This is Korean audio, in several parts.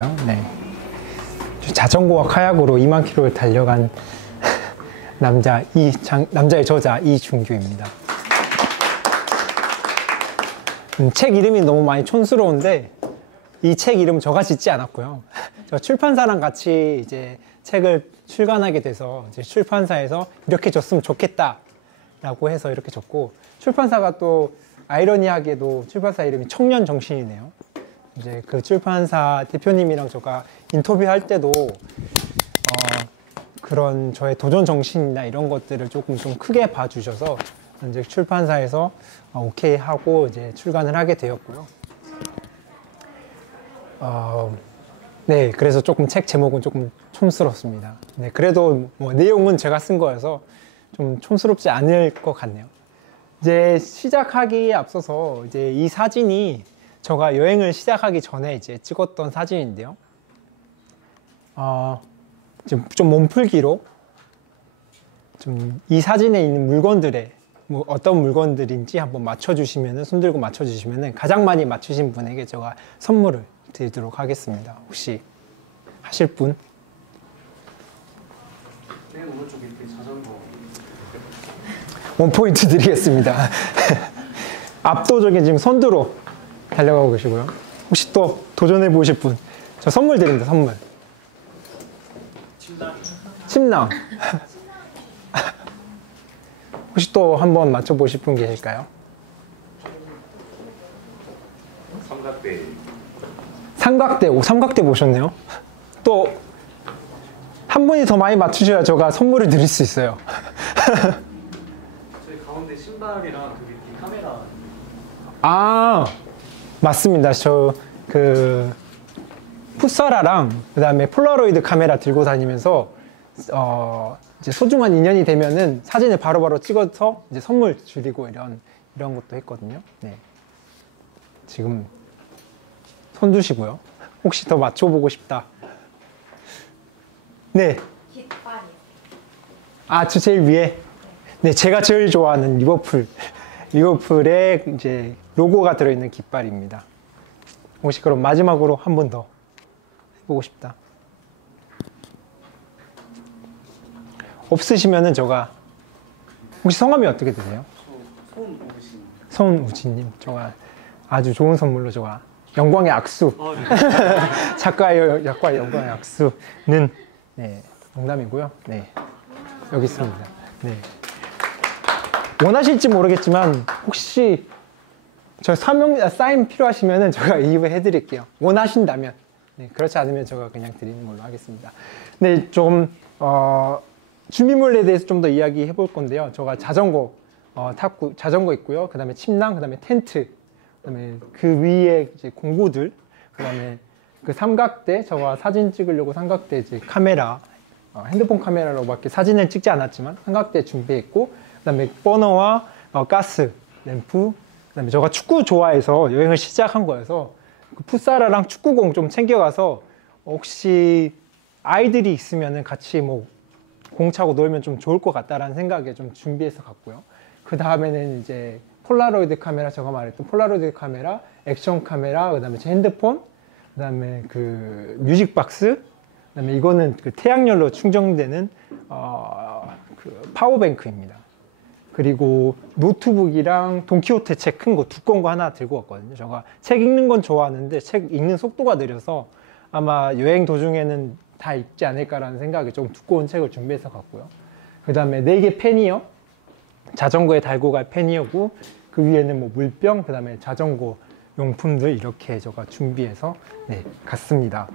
네. 자전거와 카약으로 2만 킬로를 달려간 남자의 저자 이준규입니다. 책 이름이 너무 많이 촌스러운데 이 책 이름은 저가 짓지 않았고요. 저 출판사랑 같이 이제 책을 출간하게 돼서 이제 출판사에서 이렇게 줬으면 좋겠다라고 해서 이렇게 줬고, 출판사가 또 아이러니하게도 출판사 이름이 청년정신이네요. 이제 그 출판사 대표님이랑 제가 인터뷰할 때도 그런 저의 도전 정신이나 이런 것들을 좀 크게 봐주셔서 이제 출판사에서 오케이 하고 이제 출간을 하게 되었고요. 네, 그래서 조금 책 제목은 조금 촌스럽습니다. 네, 그래도 뭐 내용은 제가 쓴 거여서 좀 촌스럽지 않을 것 같네요. 이제 시작하기에 앞서서 이제 이 사진이 제가 여행을 시작하기 전에 이제 찍었던 사진인데요. 좀 몸풀기로 좀 이 사진에 있는 물건들의 뭐 어떤 물건들인지 한번 맞춰주시면은, 손 들고 맞춰주시면은 가장 많이 맞추신 분에게 제가 선물을 드리도록 하겠습니다. 혹시 하실 분? 맨 오른쪽에 이렇게 자전거. 원포인트 드리겠습니다. 압도적인 지금 선두로 달려가고 계시고요. 혹시 또 도전해 보실 분? 저 선물 드립니다. 선물. 침낭. 혹시 또 한번 맞춰보실 분 계실까요? 삼각대. 삼각대. 삼각대 보셨네요. 또 한 분이 더 많이 맞추셔야 제가 선물을 드릴 수 있어요. 저희 가운데 신발이랑 그게 카메라. 아, 맞습니다. 저 그 풋사라랑 그다음에 폴라로이드 카메라 들고 다니면서 이제 소중한 인연이 되면은 사진을 바로바로 찍어서 이제 선물 드리고 이런 것도 했거든요. 네. 지금 손 두시고요. 혹시 더 맞춰보고 싶다. 네. 깃발이요. 아, 저 제일 위에. 네, 제가 제일 좋아하는 리버풀의 이제 로고가 들어있는 깃발입니다. 혹시 그럼 마지막으로 한 번 더 해보고 싶다. 없으시면은 제가, 혹시 성함이 어떻게 되세요? 손우신. 손우진님. 제가 아주 좋은 선물로 제가 영광의 악수. 네. 작가의 영광의 악수는, 네, 농담이고요. 네, 여기 있습니다. 네. 원하실지 모르겠지만 혹시 저 사인 필요하시면은 제가 이후에 해드릴게요. 원하신다면. 네, 그렇지 않으면 제가 그냥 드리는 걸로 하겠습니다. 네, 좀 준비물에 대해서 좀 더 이야기해 볼 건데요. 제가 자전거 자전거 있고요. 그다음에 침낭, 그다음에 텐트, 그다음에 그 위에 이제 공구들, 그다음에 그 삼각대, 제가 사진 찍으려고 삼각대 이제 카메라, 핸드폰 카메라로밖에 사진을 찍지 않았지만 삼각대 준비했고, 그다음에 버너와 가스 램프, 그다음에 제가 축구 좋아해서 여행을 시작한 거여서 그 풋사라랑 축구공 좀 챙겨가서 혹시 아이들이 있으면은 같이 뭐 공 차고 놀면 좀 좋을 것 같다라는 생각에 좀 준비해서 갔고요. 그 다음에는 이제 폴라로이드 카메라, 제가 말했던 폴라로이드 카메라, 액션 카메라, 그 다음에 제 핸드폰, 그 다음에 그 뮤직박스, 그 다음에 이거는 그 태양열로 충전되는 그 파워뱅크입니다. 그리고 노트북이랑 돈키호테 책 큰 거 두꺼운 거 하나 들고 왔거든요. 제가 책 읽는 건 좋아하는데 책 읽는 속도가 느려서 아마 여행 도중에는 다 읽지 않을까라는 생각에 좀 두꺼운 책을 준비해서 갔고요. 그 다음에 4개 펜이요. 자전거에 달고 갈 펜이었고, 그 위에는 뭐 물병, 그 다음에 자전거 용품들 이렇게 제가 준비해서 네, 갔습니다.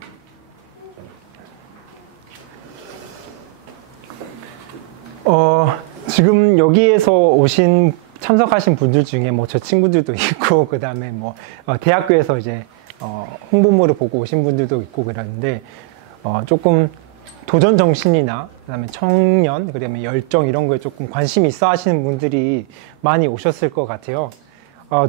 지금 여기에서 참석하신 분들 중에 뭐 저 친구들도 있고, 그 다음에 뭐 대학교에서 이제 홍보물을 보고 오신 분들도 있고 그러는데, 조금 도전 정신이나 그다음에 청년, 그다음에 열정 이런 거에 조금 관심이 있어 하시는 분들이 많이 오셨을 것 같아요.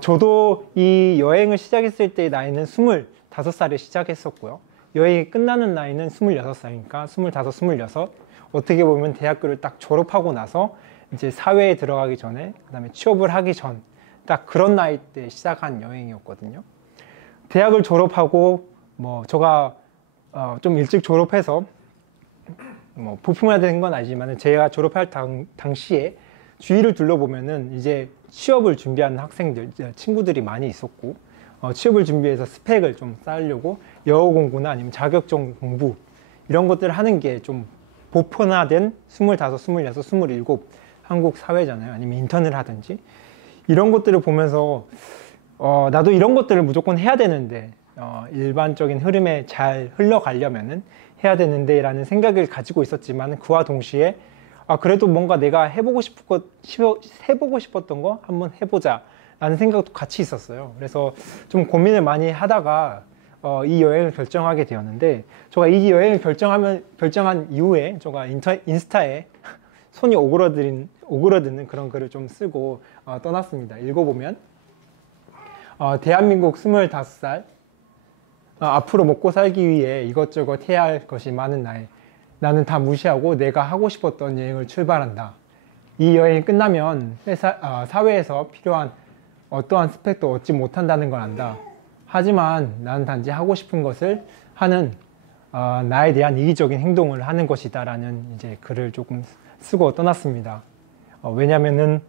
저도 이 여행을 시작했을 때 나이는 25살에 시작했었고요. 여행이 끝나는 나이는 26살이니까 25, 26. 어떻게 보면 대학교를 딱 졸업하고 나서 이제 사회에 들어가기 전에, 그다음에 취업을 하기 전, 딱 그런 나이 때 시작한 여행이었거든요. 대학을 졸업하고 뭐 제가 좀 일찍 졸업해서 뭐 부품해야 되는 건 아니지만 제가 졸업할 당시에 주위를 둘러보면은 이제 취업을 준비하는 학생들, 친구들이 많이 있었고 취업을 준비해서 스펙을 좀 쌓으려고 영어 공부나 아니면 자격증 공부 이런 것들을 하는 게 좀 보편화된 25, 26, 27 한국 사회잖아요. 아니면 인턴을 하든지 이런 것들을 보면서 나도 이런 것들을 무조건 해야 되는데 일반적인 흐름에 잘 흘러가려면은 해야 되는데 라는 생각을 가지고 있었지만 그와 동시에 그래도 뭔가 내가 해보고 싶었던 거 한번 해보자 라는 생각도 같이 있었어요. 그래서 좀 고민을 많이 하다가 이 여행을 결정하게 되었는데 제가 이 여행을 결정한 이후에 제가 인스타에 손이 오그러드는 그런 글을 좀 쓰고 떠났습니다. 읽어보면 대한민국 25살 앞으로 먹고 살기 위해 이것저것 해야 할 것이 많은 나이 나는 다 무시하고 내가 하고 싶었던 여행을 출발한다. 이 여행이 끝나면 사회에서 필요한 어떠한 스펙도 얻지 못한다는 걸 안다. 하지만 나는 단지 하고 싶은 것을 하는 나에 대한 이기적인 행동을 하는 것이다 라는 이제 글을 조금 쓰고 떠났습니다. 왜냐면은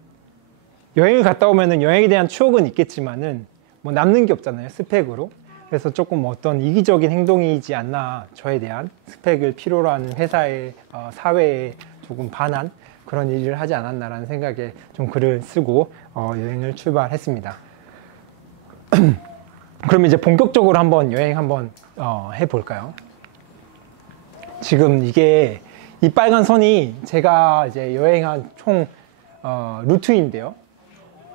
여행을 갔다 오면은 여행에 대한 추억은 있겠지만은 뭐 남는 게 없잖아요, 스펙으로. 그래서 조금 어떤 이기적인 행동이지 않나, 저에 대한 스펙을 필요로 하는 회사에 사회에 조금 반한 그런 일을 하지 않았나라는 생각에 좀 글을 쓰고 여행을 출발했습니다. 그럼 이제 본격적으로 한번 여행 한번 해볼까요? 지금 이게 이 빨간 선이 제가 이제 여행한 총 루트인데요.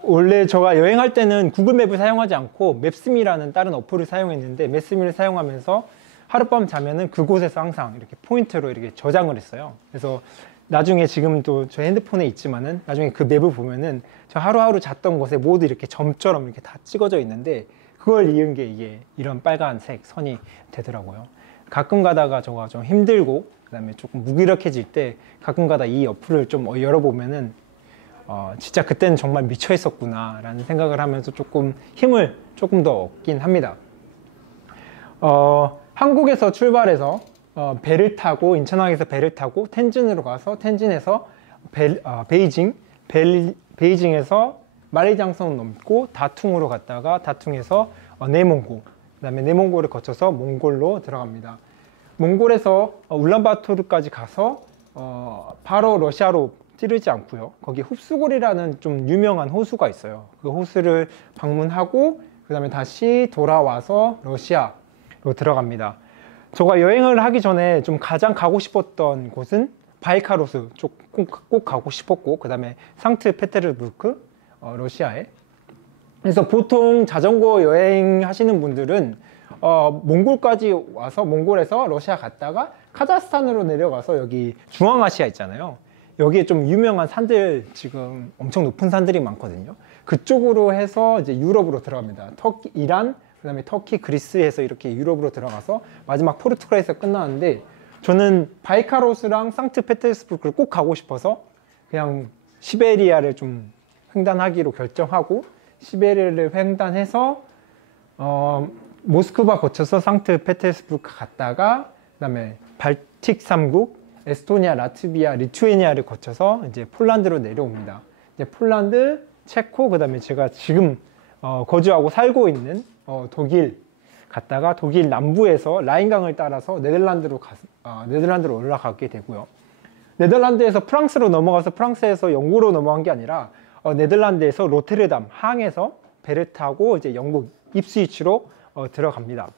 원래 제가 여행할 때는 구글맵을 사용하지 않고 맵스미라는 다른 어플을 사용했는데 맵스미를 사용하면서 하룻밤 자면은 그곳에서 항상 이렇게 포인트로 이렇게 저장을 했어요. 그래서 나중에 지금도 저 핸드폰에 있지만은 나중에 그 맵을 보면은 저 하루하루 잤던 곳에 모두 이렇게 점처럼 이렇게 다 찍어져 있는데 그걸 이은 게 이게 이런 빨간색 선이 되더라고요. 가끔 가다가 저가 좀 힘들고 그다음에 조금 무기력해질 때 가끔 가다 이 어플을 좀 열어보면은 진짜 그때는 정말 미쳐 있었구나 라는 생각을 하면서 조금 힘을 조금 더 얻긴 합니다. 한국에서 출발해서 배를 타고 인천항에서 배를 타고 텐진으로 가서 텐진에서 베이징에서 만리장성 넘고 다퉁으로 갔다가 다퉁에서 내몽고 그 다음에 내몽고를 거쳐서 몽골로 들어갑니다. 몽골에서 울란바토르까지 가서 바로 러시아로 찌르지 않고요. 거기 흡수골이라는 좀 유명한 호수가 있어요. 그 호수를 방문하고 그 다음에 다시 돌아와서 러시아로 들어갑니다. 제가 여행을 하기 전에 좀 가장 가고 싶었던 곳은 바이카로스 쪽 꼭 가고 싶었고 그 다음에 상트페테르부르크 러시아에. 그래서 보통 자전거 여행 하시는 분들은 몽골까지 와서 몽골에서 러시아 갔다가 카자흐스탄으로 내려가서 여기 중앙아시아 있잖아요. 여기에 좀 유명한 산들, 지금 엄청 높은 산들이 많거든요. 그쪽으로 해서 이제 유럽으로 들어갑니다. 터키, 이란, 그 다음에 터키, 그리스에서 이렇게 유럽으로 들어가서 마지막 포르투갈에서 끝나는데 저는 바이카로스랑 상트페테르스부르크를 꼭 가고 싶어서 그냥 시베리아를 좀 횡단하기로 결정하고 시베리아를 횡단해서 모스크바 거쳐서 상트페테르스부르크 갔다가 그 다음에 발틱 3국 에스토니아, 라트비아, 리투아니아를 거쳐서 이제 폴란드로 내려옵니다. 이제 폴란드, 체코, 그 다음에 제가 지금 거주하고 살고 있는 독일 갔다가 독일 남부에서 라인강을 따라서 네덜란드로 올라가게 되고요. 네덜란드에서 프랑스로 넘어가서 프랑스에서 영국으로 넘어간 게 아니라 네덜란드에서 로테르담 항에서 배를 타고 이제 영국 입스위치로 들어갑니다.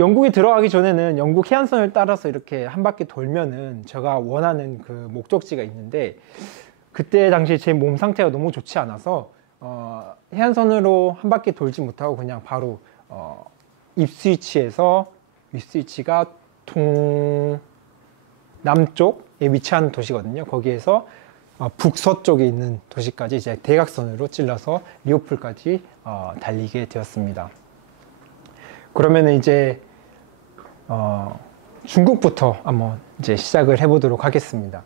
영국에 들어가기 전에는 영국 해안선을 따라서 이렇게 한 바퀴 돌면은 제가 원하는 그 목적지가 있는데 그때 당시 제 몸 상태가 너무 좋지 않아서 해안선으로 한 바퀴 돌지 못하고 그냥 바로 입스위치에서 입스위치가 남쪽에 위치한 도시거든요. 거기에서 북서쪽에 있는 도시까지 이제 대각선으로 찔러서 리오폴까지 달리게 되었습니다. 그러면 이제 중국부터 한번 이제 시작을 해보도록 하겠습니다.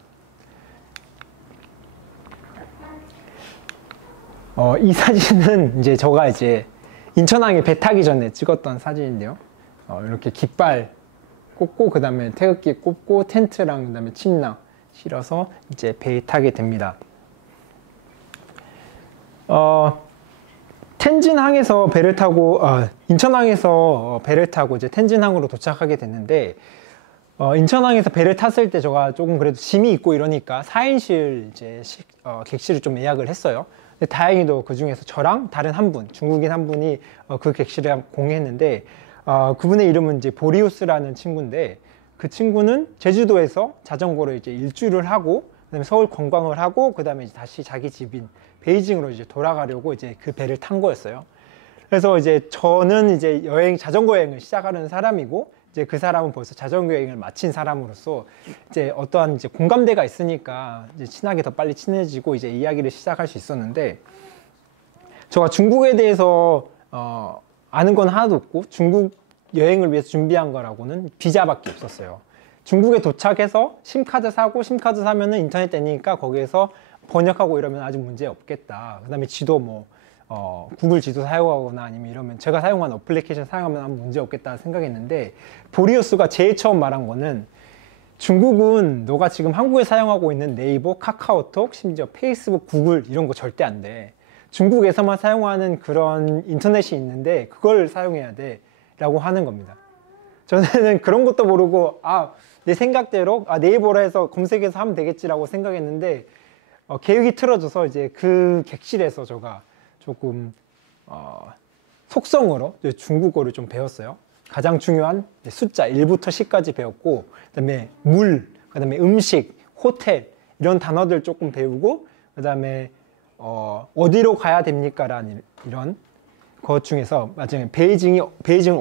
이 사진은 이제 제가 이제 인천항에 배 타기 전에 찍었던 사진인데요. 이렇게 깃발 꽂고 그 다음에 태극기 꽂고 텐트랑 그 다음에 침낭 실어서 이제 배에 타게 됩니다. 텐진항에서 배를 타고 인천항에서 배를 타고 이제 텐진항으로 도착하게 됐는데 인천항에서 배를 탔을 때 제가 조금 그래도 짐이 있고 이러니까 4인실 이제 객실을 좀 예약을 했어요. 근데 다행히도 그 중에서 저랑 다른 한 분, 중국인 한 분이 그 객실을 공유했는데 그분의 이름은 이제 보리우스라는 친구인데 그 친구는 제주도에서 자전거로 이제 일주를 하고 그다음에 서울 관광을 하고 그다음에 이제 다시 자기 집인 베이징으로 이제 돌아가려고 이제 그 배를 탄 거였어요. 그래서 이제 저는 이제 자전거 여행을 시작하는 사람이고 이제 그 사람은 벌써 자전거 여행을 마친 사람으로서 이제 어떠한 이제 공감대가 있으니까 이제 친하게 더 빨리 친해지고 이제 이야기를 시작할 수 있었는데 제가 중국에 대해서 아는 건 하나도 없고 중국 여행을 위해서 준비한 거라고는 비자밖에 없었어요. 중국에 도착해서 심카드 사고 심카드 사면은 인터넷 되니까 거기에서 번역하고 이러면 아주 문제 없겠다. 그 다음에 지도 뭐 구글 지도 사용하거나 아니면 이러면 제가 사용한 어플리케이션 사용하면 아무 문제 없겠다 생각했는데 보리오스가 제일 처음 말한 거는 중국은 너가 지금 한국에 사용하고 있는 네이버, 카카오톡, 심지어 페이스북, 구글 이런 거 절대 안 돼. 중국에서만 사용하는 그런 인터넷이 있는데 그걸 사용해야 돼 라고 하는 겁니다. 저는 그런 것도 모르고 내 생각대로 네이버로 해서 검색해서 하면 되겠지라고 생각했는데 계획이 틀어져서 이제 그 객실에서 제가 조금 속성으로 중국어를 좀 배웠어요. 가장 중요한 숫자 1부터 10까지 배웠고 그다음에 물, 그다음에 음식, 호텔 이런 단어들 조금 배우고 그다음에 어디로 가야 됩니까? 라는 이런 것 중에서 나중에 베이징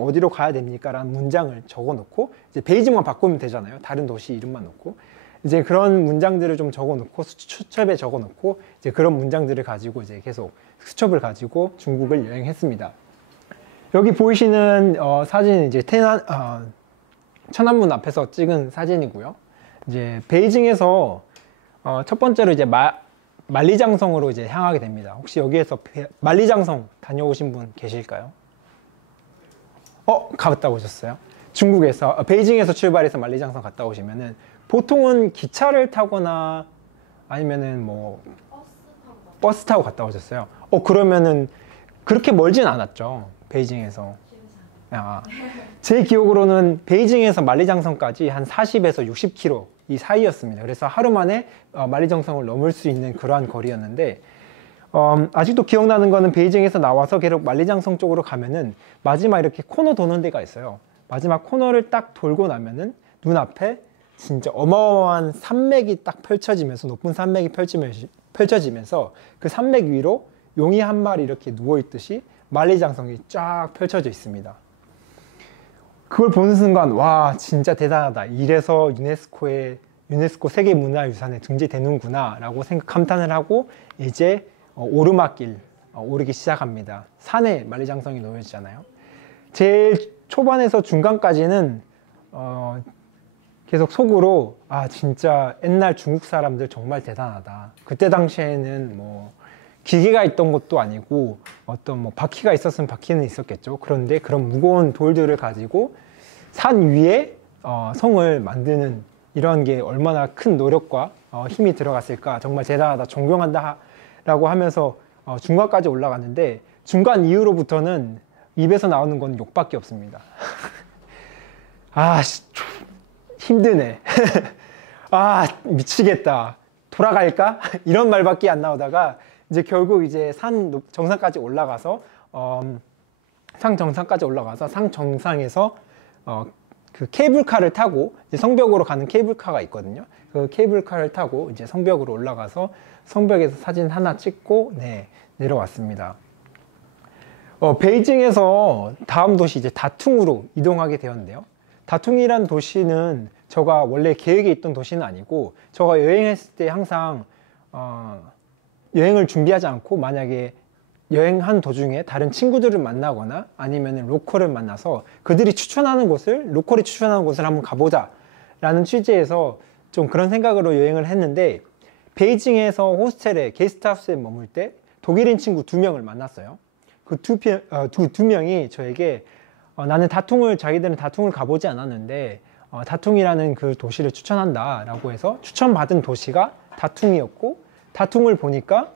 어디로 가야 됩니까? 라는 문장을 적어 놓고 이제 베이징만 바꾸면 되잖아요. 다른 도시 이름만 놓고 이제 그런 문장들을 좀 적어 놓고 수첩에 적어 놓고 이제 그런 문장들을 가지고 이제 계속 수첩을 가지고 중국을 여행했습니다. 여기 보이시는 사진은 이제 천안문 앞에서 찍은 사진이고요. 이제 베이징에서 첫 번째로 이제 만리장성으로 이제 향하게 됩니다. 혹시 여기에서 만리장성 다녀오신 분 계실까요? 갔다 오셨어요? 중국에서 베이징에서 출발해서 만리장성 갔다 오시면은 보통은 기차를 타거나 아니면은 뭐 버스 타고 갔다 오셨어요. 그러면은 그렇게 멀진 않았죠. 베이징에서. 제 기억으로는 베이징에서 만리장성까지 한 40에서 60km 이 사이였습니다. 그래서 하루 만에 만리장성을 넘을 수 있는 그러한 거리였는데 아직도 기억나는 거는 베이징에서 나와서 계속 만리장성 쪽으로 가면은 마지막 이렇게 코너 도는 데가 있어요. 마지막 코너를 딱 돌고 나면은 눈앞에 진짜 어마어마한 산맥이 딱 펼쳐지면서 높은 산맥이 펼쳐지면서 그 산맥 위로 용이 한 마리 이렇게 누워있듯이 만리장성이 쫙 펼쳐져 있습니다. 그걸 보는 순간 와 진짜 대단하다. 이래서 유네스코 세계문화유산에 등재되는구나 라고 감탄을 하고 이제 오르막길 오르기 시작합니다. 산에 만리장성이 놓여 있잖아요. 제일 초반에서 중간까지는 계속 속으로 진짜 옛날 중국 사람들 정말 대단하다. 그때 당시에는 뭐 기계가 있던 것도 아니고 어떤 뭐 바퀴가 있었으면 바퀴는 있었겠죠. 그런데 그런 무거운 돌들을 가지고 산 위에 성을 만드는 이런 게 얼마나 큰 노력과 힘이 들어갔을까. 정말 대단하다, 존경한다 라고 하면서 중간까지 올라갔는데 중간 이후로부터는 입에서 나오는 건 욕밖에 없습니다. 힘드네. 미치겠다. 돌아갈까? 이런 말밖에 안 나오다가 이제 결국 이제 산 정상까지 올라가서 상 정상에서 그 케이블카를 타고 이제 성벽으로 가는 케이블카가 있거든요. 그 케이블카를 타고 이제 성벽으로 올라가서 성벽에서 사진 하나 찍고 내려왔습니다. 베이징에서 다음 도시 이제 다퉁으로 이동하게 되었는데요. 다퉁이란 도시는 제가 원래 계획에 있던 도시는 아니고 제가 여행했을 때 항상 여행을 준비하지 않고 만약에 여행한 도중에 다른 친구들을 만나거나 아니면 로컬을 만나서 로컬이 추천하는 곳을 한번 가보자 라는 취지에서 좀 그런 생각으로 여행을 했는데 베이징에서 호스텔에 게스트하우스에 머물 때 독일인 친구 2명을 만났어요. 그 두 명이 저에게 나는 자기들은 다퉁을 가보지 않았는데 다퉁이라는 그 도시를 추천한다 라고 해서 추천받은 도시가 다퉁이었고, 다퉁을 보니까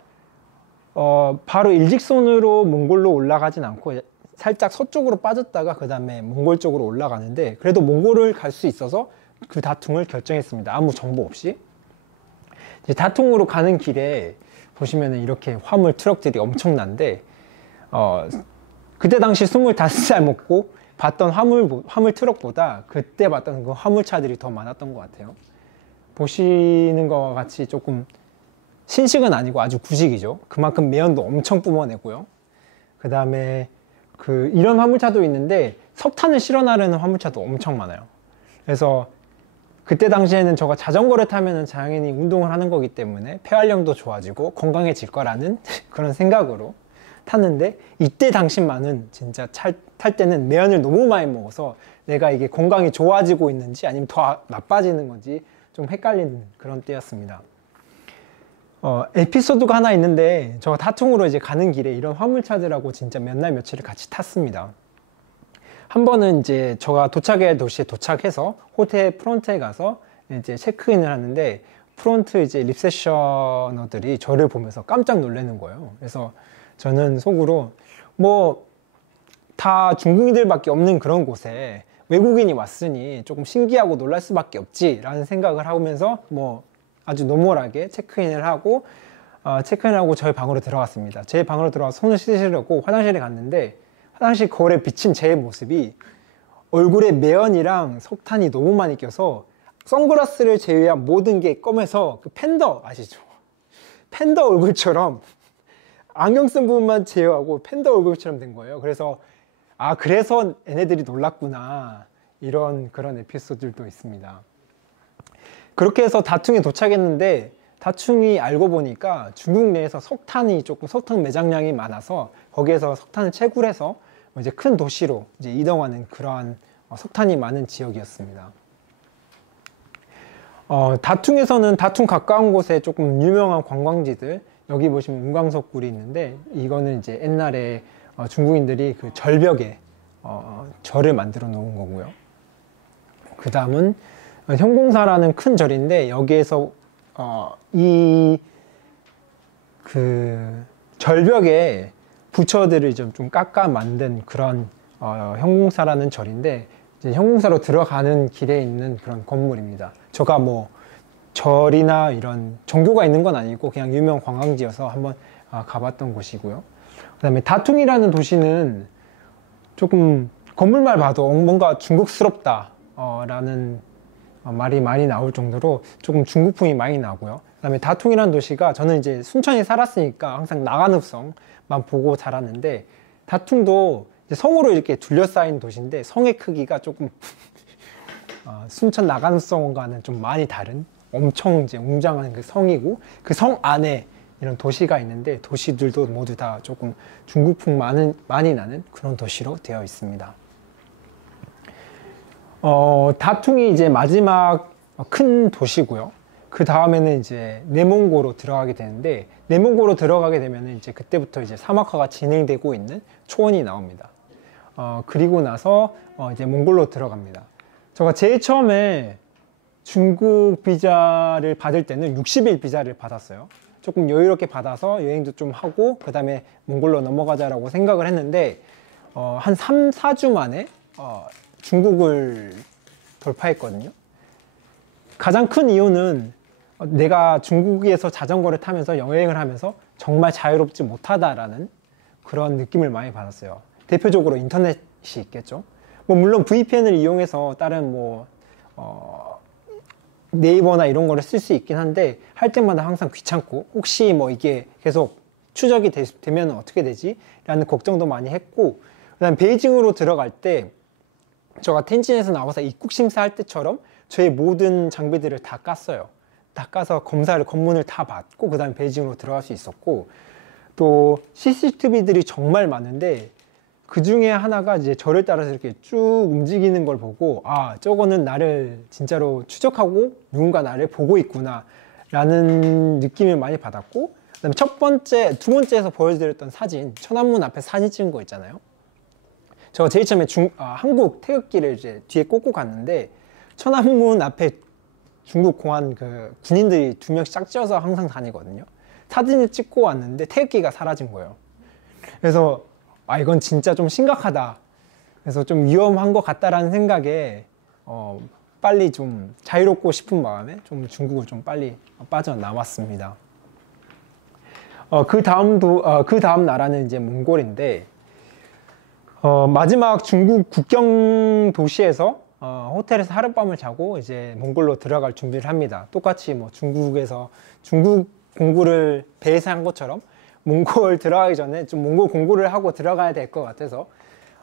바로 일직선으로 몽골로 올라가진 않고 살짝 서쪽으로 빠졌다가 그 다음에 몽골 쪽으로 올라가는데, 그래도 몽골을 갈 수 있어서 그 다퉁을 결정했습니다. 아무 정보 없이. 이제 다퉁으로 가는 길에 보시면은 이렇게 화물 트럭들이 엄청난데, 그때 당시 25살 먹고 봤던 화물 트럭보다 그때 봤던 그 화물차들이 더 많았던 것 같아요. 보시는 것과 같이 조금 신식은 아니고 아주 구식이죠. 그만큼 매연도 엄청 뿜어내고요. 그 다음에 이런 화물차도 있는데 석탄을 실어 나르는 화물차도 엄청 많아요. 그래서 그때 당시에는 저가 자전거를 타면은 당연히 운동을 하는 거기 때문에 폐활량도 좋아지고 건강해질 거라는 그런 생각으로 탔는데, 이때 당시만은 진짜 탈 때는 매연을 너무 많이 먹어서 내가 이게 건강이 좋아지고 있는지 아니면 더 나빠지는 건지 좀 헷갈리는 그런 때였습니다. 에피소드가 하나 있는데, 제가 다퉁으로 이제 가는 길에 이런 화물차들하고 진짜 몇 날 며칠을 같이 탔습니다. 한 번은 이제 제가 도착할 도시에 도착해서 호텔 프론트에 가서 이제 체크인을 하는데, 프론트 이제 리셉셔너들이 저를 보면서 깜짝 놀라는 거예요. 그래서 저는 속으로 뭐 다 중국인들밖에 없는 그런 곳에 외국인이 왔으니 조금 신기하고 놀랄 수밖에 없지 라는 생각을 하면서 뭐 아주 노멀하게 체크인을 하고 저희 방으로 들어갔습니다. 제 방으로 들어가서 손을 씻으려고 화장실에 갔는데, 화장실 거울에 비친 제 모습이 얼굴에 매연이랑 석탄이 너무 많이 껴서 선글라스를 제외한 모든 게 검해서 그 팬더 아시죠? 팬더 얼굴처럼, 안경 쓴 부분만 제외하고 팬더 얼굴처럼 된 거예요. 그래서 그래서 얘네들이 놀랐구나, 그런 에피소드들도 있습니다. 그렇게 해서 다퉁에 도착했는데, 다퉁이 알고 보니까 중국 내에서 석탄 매장량이 많아서 거기에서 석탄을 채굴해서 이제 큰 도시로 이제 이동하는 그러한 석탄이 많은 지역이었습니다. 다퉁에서는 다퉁 가까운 곳에 조금 유명한 관광지들, 여기 보시면 운광석굴이 있는데, 이거는 이제 옛날에 중국인들이 그 절벽에 절을 만들어 놓은 거고요. 그 다음은 현공사라는 큰 절인데, 여기에서 절벽에 부처들을 좀 깎아 만든 그런 현공사라는 절인데, 이제 현공사로 들어가는 길에 있는 그런 건물입니다. 제가 뭐 절이나 이런 종교가 있는 건 아니고 그냥 유명 관광지여서 한번 가봤던 곳이고요. 그 다음에 다퉁이라는 도시는 조금 건물만 봐도 뭔가 중국스럽다 라는 말이 많이 나올 정도로 조금 중국풍이 많이 나고요. 그 다음에 다퉁이라는 도시가, 저는 이제 순천에 살았으니까 항상 나간읍성만 보고 자랐는데, 다퉁도 이제 성으로 이렇게 둘러싸인 도시인데 성의 크기가 조금 순천 나간읍성과는 좀 많이 다른 엄청 이제 웅장한 그 성이고, 그 성 안에 이런 도시가 있는데, 도시들도 모두 다 조금 중국풍 많이 나는 그런 도시로 되어 있습니다. 다퉁이 이제 마지막 큰 도시고요. 그 다음에는 이제 내몽고로 들어가게 되는데, 내몽고로 들어가게 되면은 이제 그때부터 이제 사막화가 진행되고 있는 초원이 나옵니다. 그리고 나서 이제 몽골로 들어갑니다. 제가 제일 처음에 중국 비자를 받을 때는 60일 비자를 받았어요. 조금 여유롭게 받아서 여행도 좀 하고 그 다음에 몽골로 넘어가자라고 생각을 했는데, 한 3, 4주 만에 중국을 돌파했거든요. 가장 큰 이유는 내가 중국에서 자전거를 타면서 여행을 하면서 정말 자유롭지 못하다라는 그런 느낌을 많이 받았어요. 대표적으로 인터넷이 있겠죠. 뭐 물론 VPN을 이용해서 다른 뭐 네이버나 이런 거를 쓸 수 있긴 한데, 할 때마다 항상 귀찮고 혹시 뭐 이게 계속 추적이 되면 어떻게 되지? 라는 걱정도 많이 했고, 그 다음 베이징으로 들어갈 때 제가 텐진에서 나와서 입국 심사할 때처럼 저의 모든 장비들을 다 깠어요. 다 까서 검문을 다 받고 그 다음에 베이징으로 들어갈 수 있었고, 또 CCTV들이 정말 많은데 그 중에 하나가 이제 저를 따라서 이렇게 쭉 움직이는 걸 보고, 저거는 나를 진짜로 추적하고 누군가 나를 보고 있구나 라는 느낌을 많이 받았고, 그 다음에 두 번째에서 보여드렸던 사진, 천안문 앞에 사진 찍은 거 있잖아요. 제가 제일 처음에 한국 태극기를 이제 뒤에 꽂고 갔는데 천안문 앞에 중국 공안 그 군인들이 2명씩 짝지어서 항상 다니거든요. 사진을 찍고 왔는데 태극기가 사라진 거예요. 그래서 이건 진짜 좀 심각하다. 그래서 좀 위험한 것 같다라는 생각에 빨리 좀 자유롭고 싶은 마음에 좀 중국을 좀 빨리 빠져나왔습니다. 그 다음 나라는 이제 몽골인데, 마지막 중국 국경 도시에서 호텔에서 하룻밤을 자고 이제 몽골로 들어갈 준비를 합니다. 똑같이 뭐 중국 공부를 배에서 한 것처럼 몽골 들어가기 전에 좀 몽골 공부를 하고 들어가야 될 것 같아서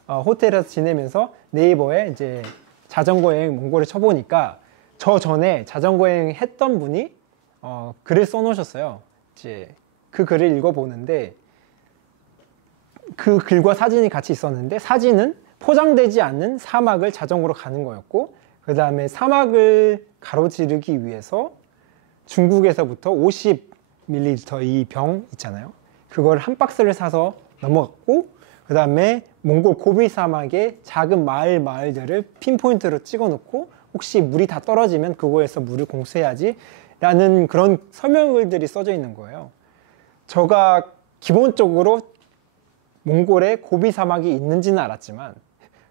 호텔에서 지내면서 네이버에 이제 자전거 여행 몽골을 쳐보니까 저 전에 자전거 여행 했던 분이 글을 써놓으셨어요. 이제 그 글을 읽어보는데 그 글과 사진이 같이 있었는데 사진은 포장되지 않는 사막을 자전거로 가는 거였고 그 다음에 사막을 가로지르기 위해서 중국에서부터 50ml 이 병 있잖아요. 그걸 한 박스를 사서 넘어갔고 그 다음에 몽골 고비 사막의 작은 마을들을 핀포인트로 찍어 놓고 혹시 물이 다 떨어지면 그거에서 물을 공수해야지 라는 그런 설명글들이 써져 있는 거예요. 제가 기본적으로 몽골에 고비 사막이 있는지는 알았지만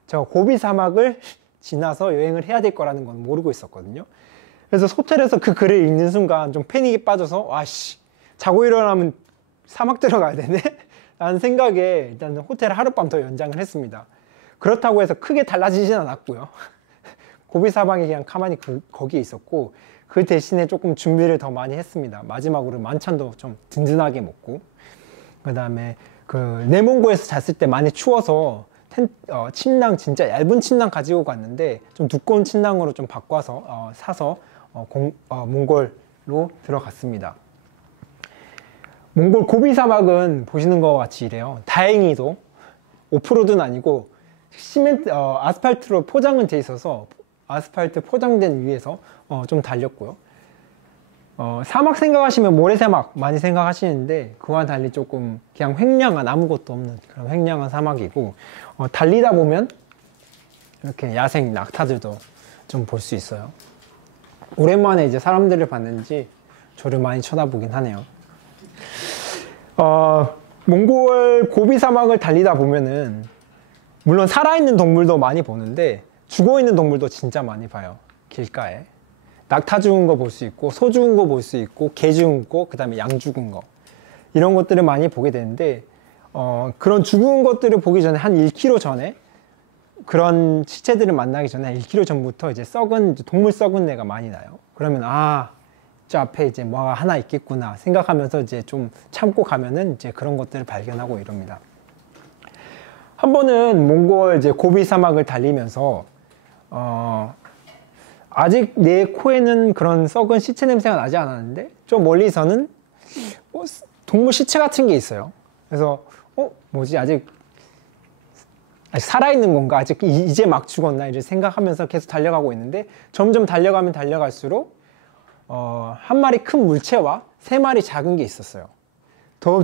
제가 고비 사막을 지나서 여행을 해야 될 거라는 건 모르고 있었거든요. 그래서 호텔에서 그 글을 읽는 순간 좀 패닉에 빠져서 자고 일어나면 사막 들어가야 되네? 라는 생각에 일단 호텔 하룻밤 더 연장을 했습니다. 그렇다고 해서 크게 달라지진 않았고요. 고비 사막이 그냥 가만히 거기에 있었고 그 대신에 조금 준비를 더 많이 했습니다. 마지막으로 만찬도 좀 든든하게 먹고 그 다음에 그 내몽고에서 잤을 때 많이 추워서 침낭 진짜 얇은 침낭 가지고 갔는데 좀 두꺼운 침낭으로 좀 바꿔서 사서 몽골로 들어갔습니다. 몽골 고비 사막은 보시는 것 같이 이래요. 다행히도 오프로드는 아니고 아스팔트로 포장은 돼 있어서 아스팔트 포장된 위에서 좀 달렸고요. 사막 생각하시면 모래사막 많이 생각하시는데 그와는 달리 조금 그냥 횡령한 아무것도 없는 그런 횡령한 사막이고 달리다 보면 이렇게 야생 낙타들도 좀 볼 수 있어요. 오랜만에 이제 사람들을 봤는지 저를 많이 쳐다보긴 하네요. 몽골 고비 사막을 달리다 보면은 물론 살아있는 동물도 많이 보는데 죽어있는 동물도 진짜 많이 봐요. 길가에 낙타 죽은 거 볼 수 있고 소 죽은 거 볼 수 있고 개 죽은 거 그 다음에 양 죽은 거 이런 것들을 많이 보게 되는데 그런 죽은 것들을 보기 전에 한 1km 전에 그런 시체들을 만나기 전에 1km 전부터 이제 동물 썩은 내가 많이 나요. 그러면 저 앞에 이제 뭐가 하나 있겠구나 생각하면서 이제 좀 참고 가면은 이제 그런 것들을 발견하고 이럽니다. 한 번은 몽골 이제 고비 사막을 달리면서 아직 내 코에는 그런 썩은 시체 냄새가 나지 않았는데 좀 멀리서는 동물 시체 같은 게 있어요. 그래서 뭐지 아직 살아있는 건가 아직 이제 막 죽었나 이제 생각하면서 계속 달려가고 있는데 점점 달려가면 달려갈수록 한 마리 큰 물체와 3마리 작은 게 있었어요.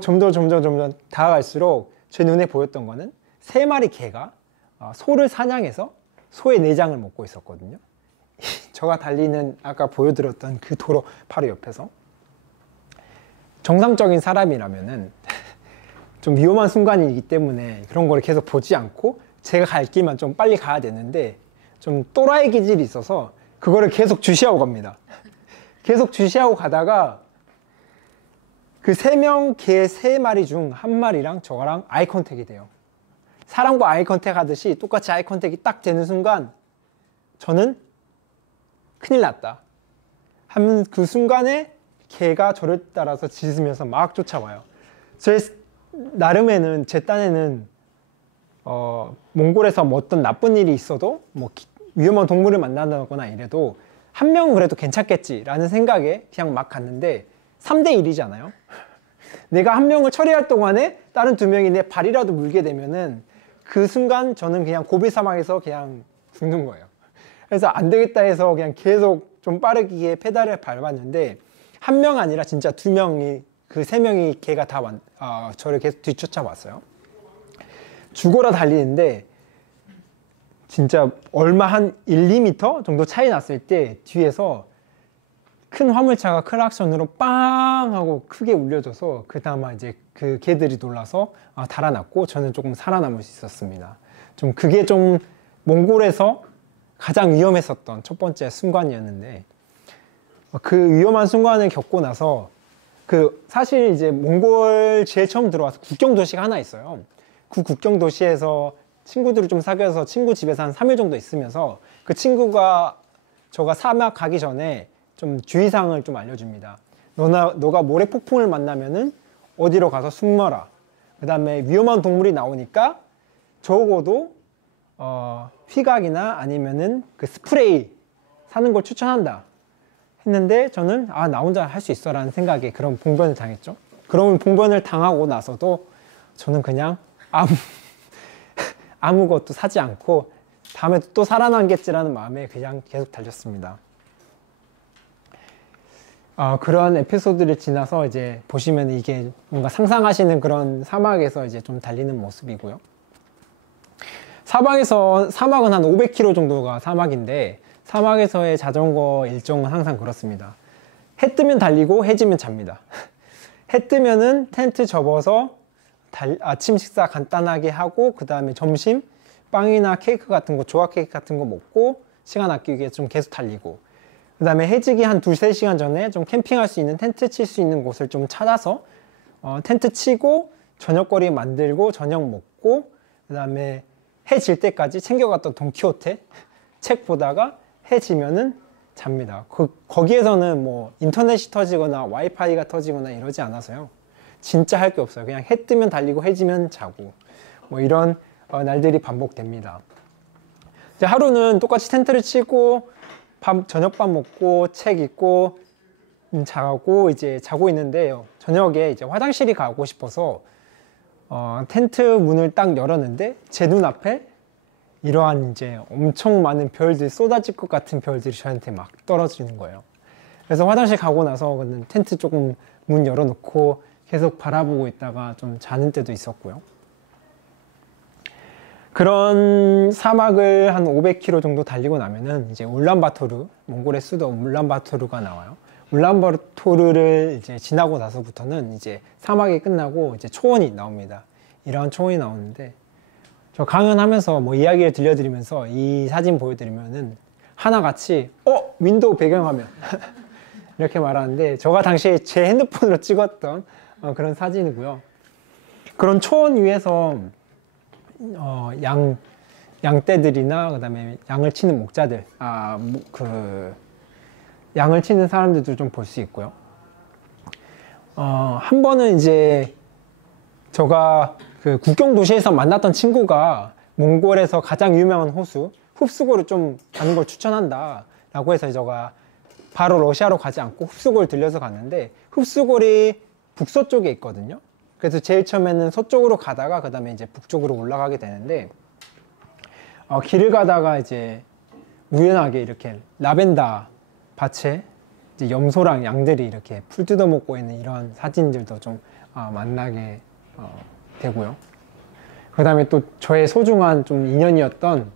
점점 다가갈수록 제 눈에 보였던 거는 3마리 개가 소를 사냥해서 소의 내장을 먹고 있었거든요. 제가 달리는 아까 보여드렸던 그 도로 바로 옆에서 정상적인 사람이라면은 좀 위험한 순간이기 때문에 그런 걸 계속 보지 않고 제가 갈 길만 좀 빨리 가야 되는데 좀 또라이 기질이 있어서 그거를 계속 주시하고 갑니다. 계속 주시하고 가다가 그 개 3마리 중 1마리랑 저랑 아이 컨택이 돼요. 사람과 아이 컨택 하듯이 똑같이 아이 컨택이 딱 되는 순간 저는 큰일 났다 하면 그 순간에 개가 저를 따라서 짖으면서 막 쫓아와요. 나름에는 제 딴에는 몽골에서 뭐 어떤 나쁜 일이 있어도 뭐 위험한 동물을 만난다거나 이래도 한 명은 그래도 괜찮겠지라는 생각에 그냥 막 갔는데 3대 1이잖아요. 내가 한 명을 처리할 동안에 다른 2명이 내 발이라도 물게 되면은 그 순간 저는 그냥 고비 사막에서 그냥 죽는 거예요. 그래서 안 되겠다 해서 그냥 계속 좀 빠르게 페달을 밟았는데 한 명 아니라 진짜 2명이 그 3명이 개가 다 저를 계속 뒤쫓아왔어요. 죽어라 달리는데 진짜 얼마 한 1, 2m 정도 차이 났을 때 뒤에서 큰 화물차가 클락션으로 빵 하고 크게 울려줘서 그나마 이제 그 개들이 놀라서 달아났고 저는 조금 살아남을 수 있었습니다. 좀 그게 좀 몽골에서 가장 위험했었던 첫 번째 순간이었는데 그 위험한 순간을 겪고 나서 그 사실 이제 몽골 제일 처음 들어와서 국경 도시가 하나 있어요. 그 국경 도시에서 친구들을 좀 사귀어서 친구 집에서 한 3일 정도 있으면서 그 친구가 저가 사막 가기 전에 좀 주의사항을 좀 알려줍니다. 너가 모래폭풍을 만나면은 어디로 가서 숨어라. 그 다음에 위험한 동물이 나오니까 적어도 휘각이나 아니면은 그 스프레이 사는 걸 추천한다 했는데 저는 나 혼자 할 수 있어 라는 생각에 그런 봉변을 당했죠. 그런 봉변을 당하고 나서도 저는 그냥 아무것도 사지 않고 다음에 또 살아남겠지라는 마음에 그냥 계속 달렸습니다. 그런 에피소드를 지나서 이제 보시면 이게 뭔가 상상하시는 그런 사막에서 이제 좀 달리는 모습이고요. 사막은 한 500km 정도가 사막인데 사막에서의 자전거 일정은 항상 그렇습니다. 해 뜨면 달리고 해 지면 잡니다. 해 뜨면은 텐트 접어서 아침 식사 간단하게 하고 그 다음에 점심 빵이나 케이크 같은 거 조각 케이크 같은 거 먹고 시간 아끼기 위해 좀 계속 달리고 그 다음에 해지기 한 2-3시간 전에 좀 캠핑할 수 있는 텐트 칠 수 있는 곳을 좀 찾아서 텐트 치고 저녁거리 만들고 저녁 먹고 그 다음에 해 질 때까지 챙겨갔던 돈키호테 책 보다가 해 지면은 잡니다. 거기에서는 뭐 인터넷이 터지거나 와이파이가 터지거나 이러지 않아서요. 진짜 할 게 없어요. 그냥 해 뜨면 달리고 해 지면 자고 뭐 이런 날들이 반복됩니다. 이제 하루는 똑같이 텐트를 치고 저녁밥 먹고 책 읽고 자고 이제 자고 있는데요. 저녁에 이제 화장실이 가고 싶어서 텐트 문을 딱 열었는데 제 눈앞에 이러한 이제 엄청 많은 별들 쏟아질 것 같은 별들이 저한테 막 떨어지는 거예요. 그래서 화장실 가고 나서 텐트 조금 문 열어놓고 계속 바라보고 있다가 좀 자는 때도 있었고요. 그런 사막을 한 500km 정도 달리고 나면은 이제 울란바토르, 몽골의 수도 울란바토르가 나와요. 울란바토르를 이제 지나고 나서부터는 이제 사막이 끝나고 이제 초원이 나옵니다. 이러한 초원이 나오는데 저 강연하면서 뭐 이야기를 들려드리면서 이 사진 보여드리면은 하나같이 윈도우 배경화면 이렇게 말하는데 저가 당시에 제 핸드폰으로 찍었던 그런 사진이고요. 그런 초원 위에서 양떼들이나 그다음에 양을 치는 목자들, 양을 치는 사람들도 좀 볼 수 있고요. 한 번은 이제 제가 그 국경 도시에서 만났던 친구가 몽골에서 가장 유명한 호수 흡수고를 좀 가는 걸 추천한다 라고 해서 제가 바로 러시아로 가지 않고 흡수고를 들려서 갔는데 흡수고리 북서쪽에 있거든요. 그래서 제일 처음에는 서쪽으로 가다가 그 다음에 이제 북쪽으로 올라가게 되는데 길을 가다가 이제 우연하게 이렇게 라벤더 밭에 이제 염소랑 양들이 이렇게 풀 뜯어 먹고 있는 이런 사진들도 좀 만나게 되고요. 그 다음에 또 저의 소중한 좀 인연이었던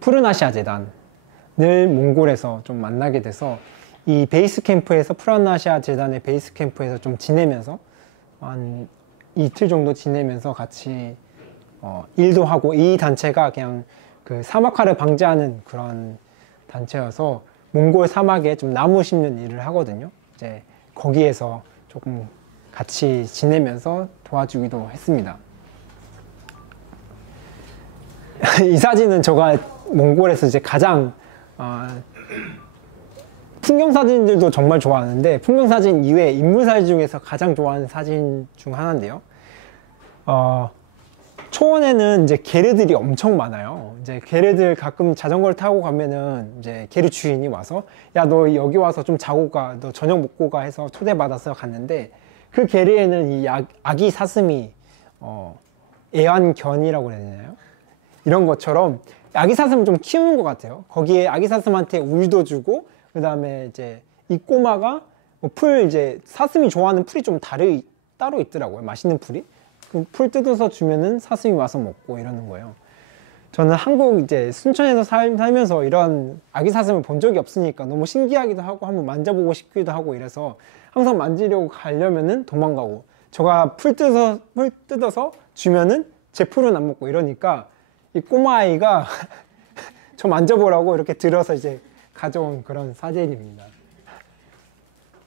푸르나시아 재단을 몽골에서 좀 만나게 돼서 이 베이스 캠프에서 푸르나시아 재단의 베이스 캠프에서 좀 지내면서 한 이틀 정도 지내면서 같이 일도 하고 이 단체가 그냥 그 사막화를 방지하는 그런 단체여서 몽골 사막에 좀 나무 심는 일을 하거든요. 이제 거기에서 조금 같이 지내면서 도와주기도 했습니다. 이 사진은 제가 몽골에서 이제 가장 풍경 사진들도 정말 좋아하는데 풍경 사진 이외에 인물 사진 중에서 가장 좋아하는 사진 중 하나인데요. 초원에는 이제 게르들이 엄청 많아요. 이제 게르들 가끔 자전거를 타고 가면은 이제 게르 주인이 와서 야, 너 여기 와서 좀 자고 가, 너 저녁 먹고 가 해서 초대받아서 갔는데 그 게르에는 이 아기 사슴이 애완견이라고 해야 되나요? 이런 것처럼 아기 사슴을 좀 키우는 것 같아요. 거기에 아기 사슴한테 우유도 주고 그 다음에 이제 이 꼬마가 이제 사슴이 좋아하는 풀이 좀 따로 있더라고요. 맛있는 풀이. 그 풀 뜯어서 주면은 사슴이 와서 먹고 이러는 거예요. 저는 한국 이제 순천에서 살면서 이런 아기 사슴을 본 적이 없으니까 너무 신기하기도 하고 한번 만져보고 싶기도 하고 이래서 항상 만지려고 가려면은 도망가고, 제가 풀 뜯어서 주면은 제 풀은 안 먹고 이러니까 이 꼬마 아이가 저 만져보라고 이렇게 들어서 이제 가져온 그런 사진입니다.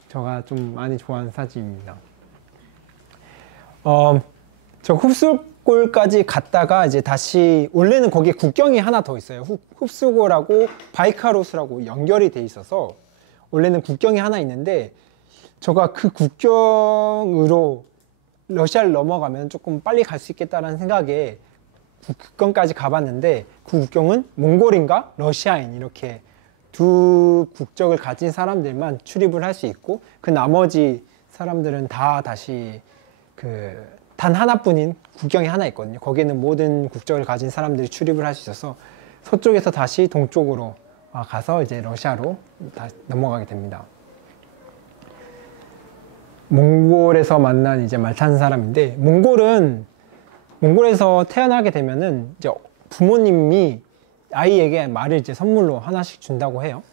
제가 좀 많이 좋아하는 사진입니다. 저 흡수골까지 갔다가 이제 다시, 원래는 거기에 국경이 하나 더 있어요. 흡수골하고 바이카로스라고 연결이 돼 있어서 원래는 국경이 하나 있는데, 제가 그 국경으로 러시아를 넘어가면 조금 빨리 갈 수 있겠다라는 생각에 국경까지 가봤는데, 그 국경은 몽골인과 러시아인 이렇게 두 국적을 가진 사람들만 출입을 할 수 있고, 그 나머지 사람들은 다 다시 단 하나뿐인 국경이 하나 있거든요. 거기에는 모든 국적을 가진 사람들이 출입을 할 수 있어서 서쪽에서 다시 동쪽으로 가서 이제 러시아로 다시 넘어가게 됩니다. 몽골에서 만난 이제 말 타는 사람인데, 몽골에서 태어나게 되면은 이제 부모님이 아이에게 말을 이제 선물로 하나씩 준다고 해요.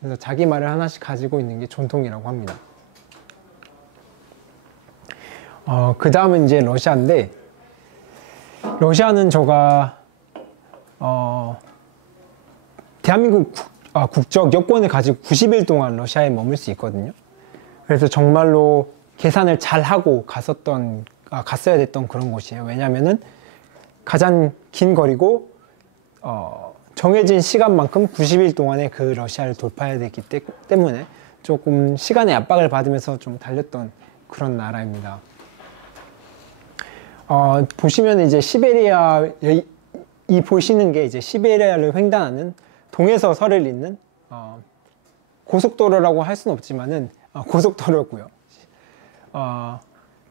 그래서 자기 말을 하나씩 가지고 있는 게 전통이라고 합니다. 그 다음은 이제 러시아인데, 러시아는 제가 대한민국 국적 여권을 가지고 90일 동안 러시아에 머물 수 있거든요. 그래서 정말로 계산을 잘 하고 갔어야 됐던 그런 곳이에요. 왜냐면은 가장 긴 거리고 정해진 시간만큼 90일 동안에 그 러시아를 돌파해야 됐기 때문에 조금 시간의 압박을 받으면서 좀 달렸던 그런 나라입니다. 보시면 이제 시베리아, 이 보시는 게 이제 시베리아를 횡단하는 동에서 서를 잇는 고속도로라고 할 수는 없지만은 고속도로고요.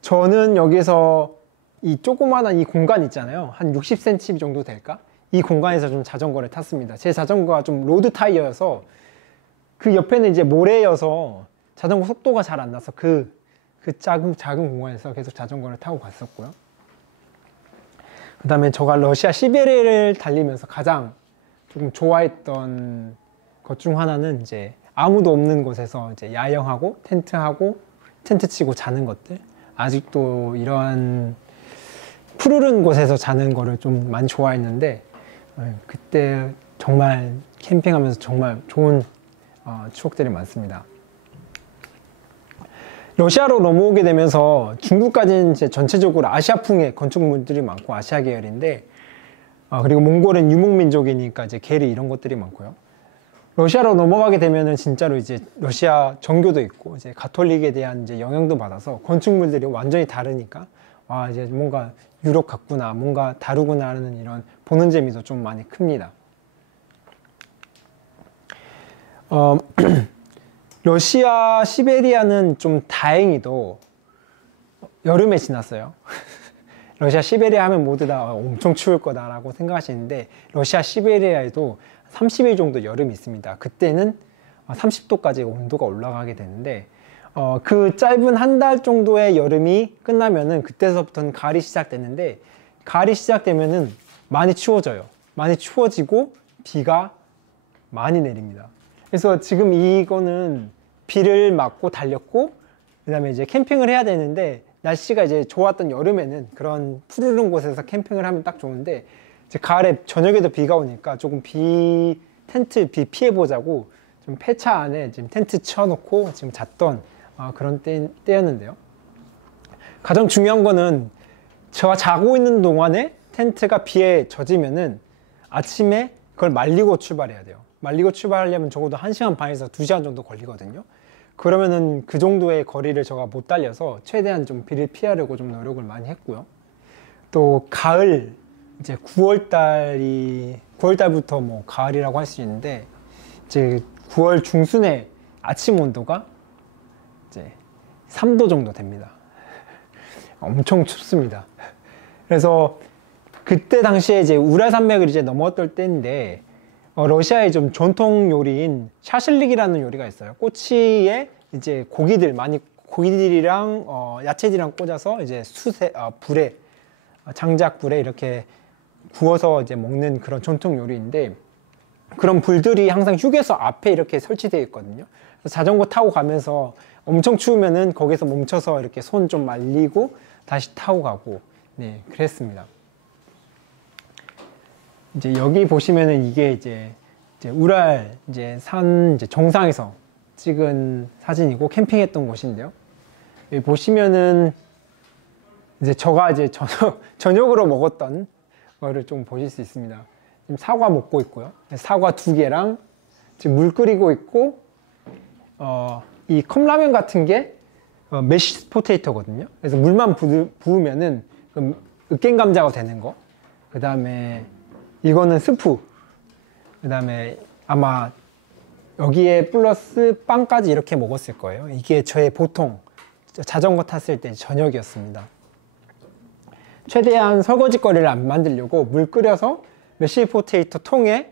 저는 여기서 이 조그마한 이 공간 있잖아요. 한 60cm 정도 될까? 이 공간에서 좀 자전거를 탔습니다. 제 자전거가 좀 로드 타이어여서 그 옆에는 이제 모래여서 자전거 속도가 잘 안 나서 그 작은 공간에서 계속 자전거를 타고 갔었고요. 그 다음에 제가 러시아 시베리아를 달리면서 가장 조금 좋아했던 것 중 하나는 이제 아무도 없는 곳에서 이제 야영하고 텐트 치고 자는 것들. 아직도 이러한 푸르른 곳에서 자는 거를 좀 많이 좋아했는데, 그때 정말 캠핑하면서 정말 좋은 추억들이 많습니다. 러시아로 넘어오게 되면서 중국까지는 이제 전체적으로 아시아풍의 건축물들이 많고 아시아 계열인데, 그리고 몽골은 유목민족이니까 이제 게리 이런 것들이 많고요. 러시아로 넘어가게 되면은 진짜로 이제 러시아 정교도 있고 이제 가톨릭에 대한 이제 영향도 받아서 건축물들이 완전히 다르니까 이제 뭔가 유럽 같구나, 뭔가 다르구나 하는 이런 보는 재미도 좀 많이 큽니다. 러시아 시베리아는 좀 다행히도 여름에 지났어요. 러시아 시베리아 하면 모두 다 엄청 추울 거다라고 생각하시는데, 러시아 시베리아에도 30일 정도 여름이 있습니다. 그때는 30도까지 온도가 올라가게 되는데, 그 짧은 한 달 정도의 여름이 끝나면은 그때서부터는 가을이 시작되는데, 가을이 시작되면은 많이 추워져요. 많이 추워지고 비가 많이 내립니다. 그래서 지금 이거는 비를 맞고 달렸고, 그 다음에 이제 캠핑을 해야 되는데, 날씨가 이제 좋았던 여름에는 그런 푸르른 곳에서 캠핑을 하면 딱 좋은데, 이제 가을에 저녁에도 비가 오니까 조금 텐트 비 피해보자고 좀 폐차 안에 지금 텐트 쳐놓고 지금 잤던 그런 때였는데요. 가장 중요한 거는 제가 자고 있는 동안에 텐트가 비에 젖으면은 아침에 그걸 말리고 출발해야 돼요. 말리고 출발하려면 적어도 1시간 반에서 2시간 정도 걸리거든요. 그러면은 그 정도의 거리를 제가 못 달려서 최대한 좀 비를 피하려고 좀 노력을 많이 했고요. 또 가을, 이제 9월달부터 뭐 가을이라고 할 수 있는데, 이제 9월 중순에 아침 온도가 이제 3도 정도 됩니다. 엄청 춥습니다. 그래서 그때 당시에 이제 우랄산맥을 이제 넘었던 때인데, 러시아의 좀 전통 요리인 샤실릭이라는 요리가 있어요. 꼬치에 이제 고기들이랑 야채들이랑 꽂아서 이제 장작불에 이렇게 구워서 이제 먹는 그런 전통 요리인데, 그런 불들이 항상 휴게소 앞에 이렇게 설치되어 있거든요. 그래서 자전거 타고 가면서 엄청 추우면은 거기서 멈춰서 이렇게 손 좀 말리고 다시 타고 가고, 네, 그랬습니다. 이제 여기 보시면은 이게 이제 우랄 이제 산 이제 정상에서 찍은 사진이고 캠핑했던 곳인데요. 여기 보시면은 이제 저가 이제 저녁으로 먹었던 거를 좀 보실 수 있습니다. 지금 사과 먹고 있고요. 사과 2개랑 지금 물 끓이고 있고, 이 컵라면 같은 게 메쉬 포테이토거든요. 그래서 물만 부으면은 으깬 감자가 되는 거. 그 다음에 이거는 스프. 그 다음에 아마 여기에 플러스 빵까지 이렇게 먹었을 거예요. 이게 저의 보통 자전거 탔을 때 저녁이었습니다. 최대한 설거지거리를 안 만들려고 물 끓여서 메쉬 포테이토 통에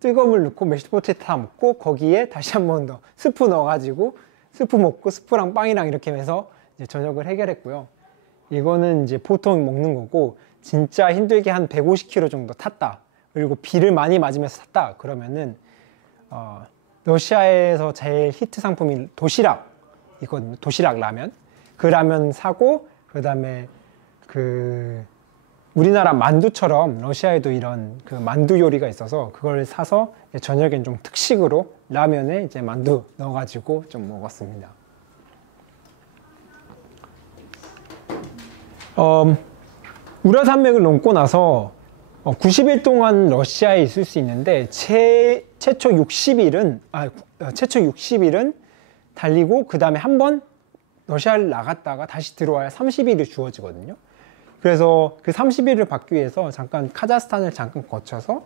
뜨거운 물 넣고 메쉬 포테이토 다 먹고, 거기에 다시 한 번 더 스프 넣어가지고 스프 먹고 스프랑 빵이랑 이렇게 해서 이제 저녁을 해결했고요. 이거는 이제 보통 먹는 거고, 진짜 힘들게 한 150km 정도 탔다, 그리고 비를 많이 맞으면서 탔다 그러면은 러시아에서 제일 히트 상품이 도시락이거든요. 도시락 라면. 그 라면 사고, 그 다음에 우리나라 만두처럼 러시아에도 이런 그 만두 요리가 있어서 그걸 사서 저녁엔 좀 특식으로 라면에 이제 만두 넣어가지고 좀 먹었습니다. 우라산맥을 넘고 나서 90일 동안 러시아에 있을 수 있는데, 최초 60일은 달리고 그 다음에 한 번 러시아를 나갔다가 다시 들어와야 30일이 주어지거든요. 그래서 그 30일을 받기 위해서 잠깐 카자흐스탄을 잠깐 거쳐서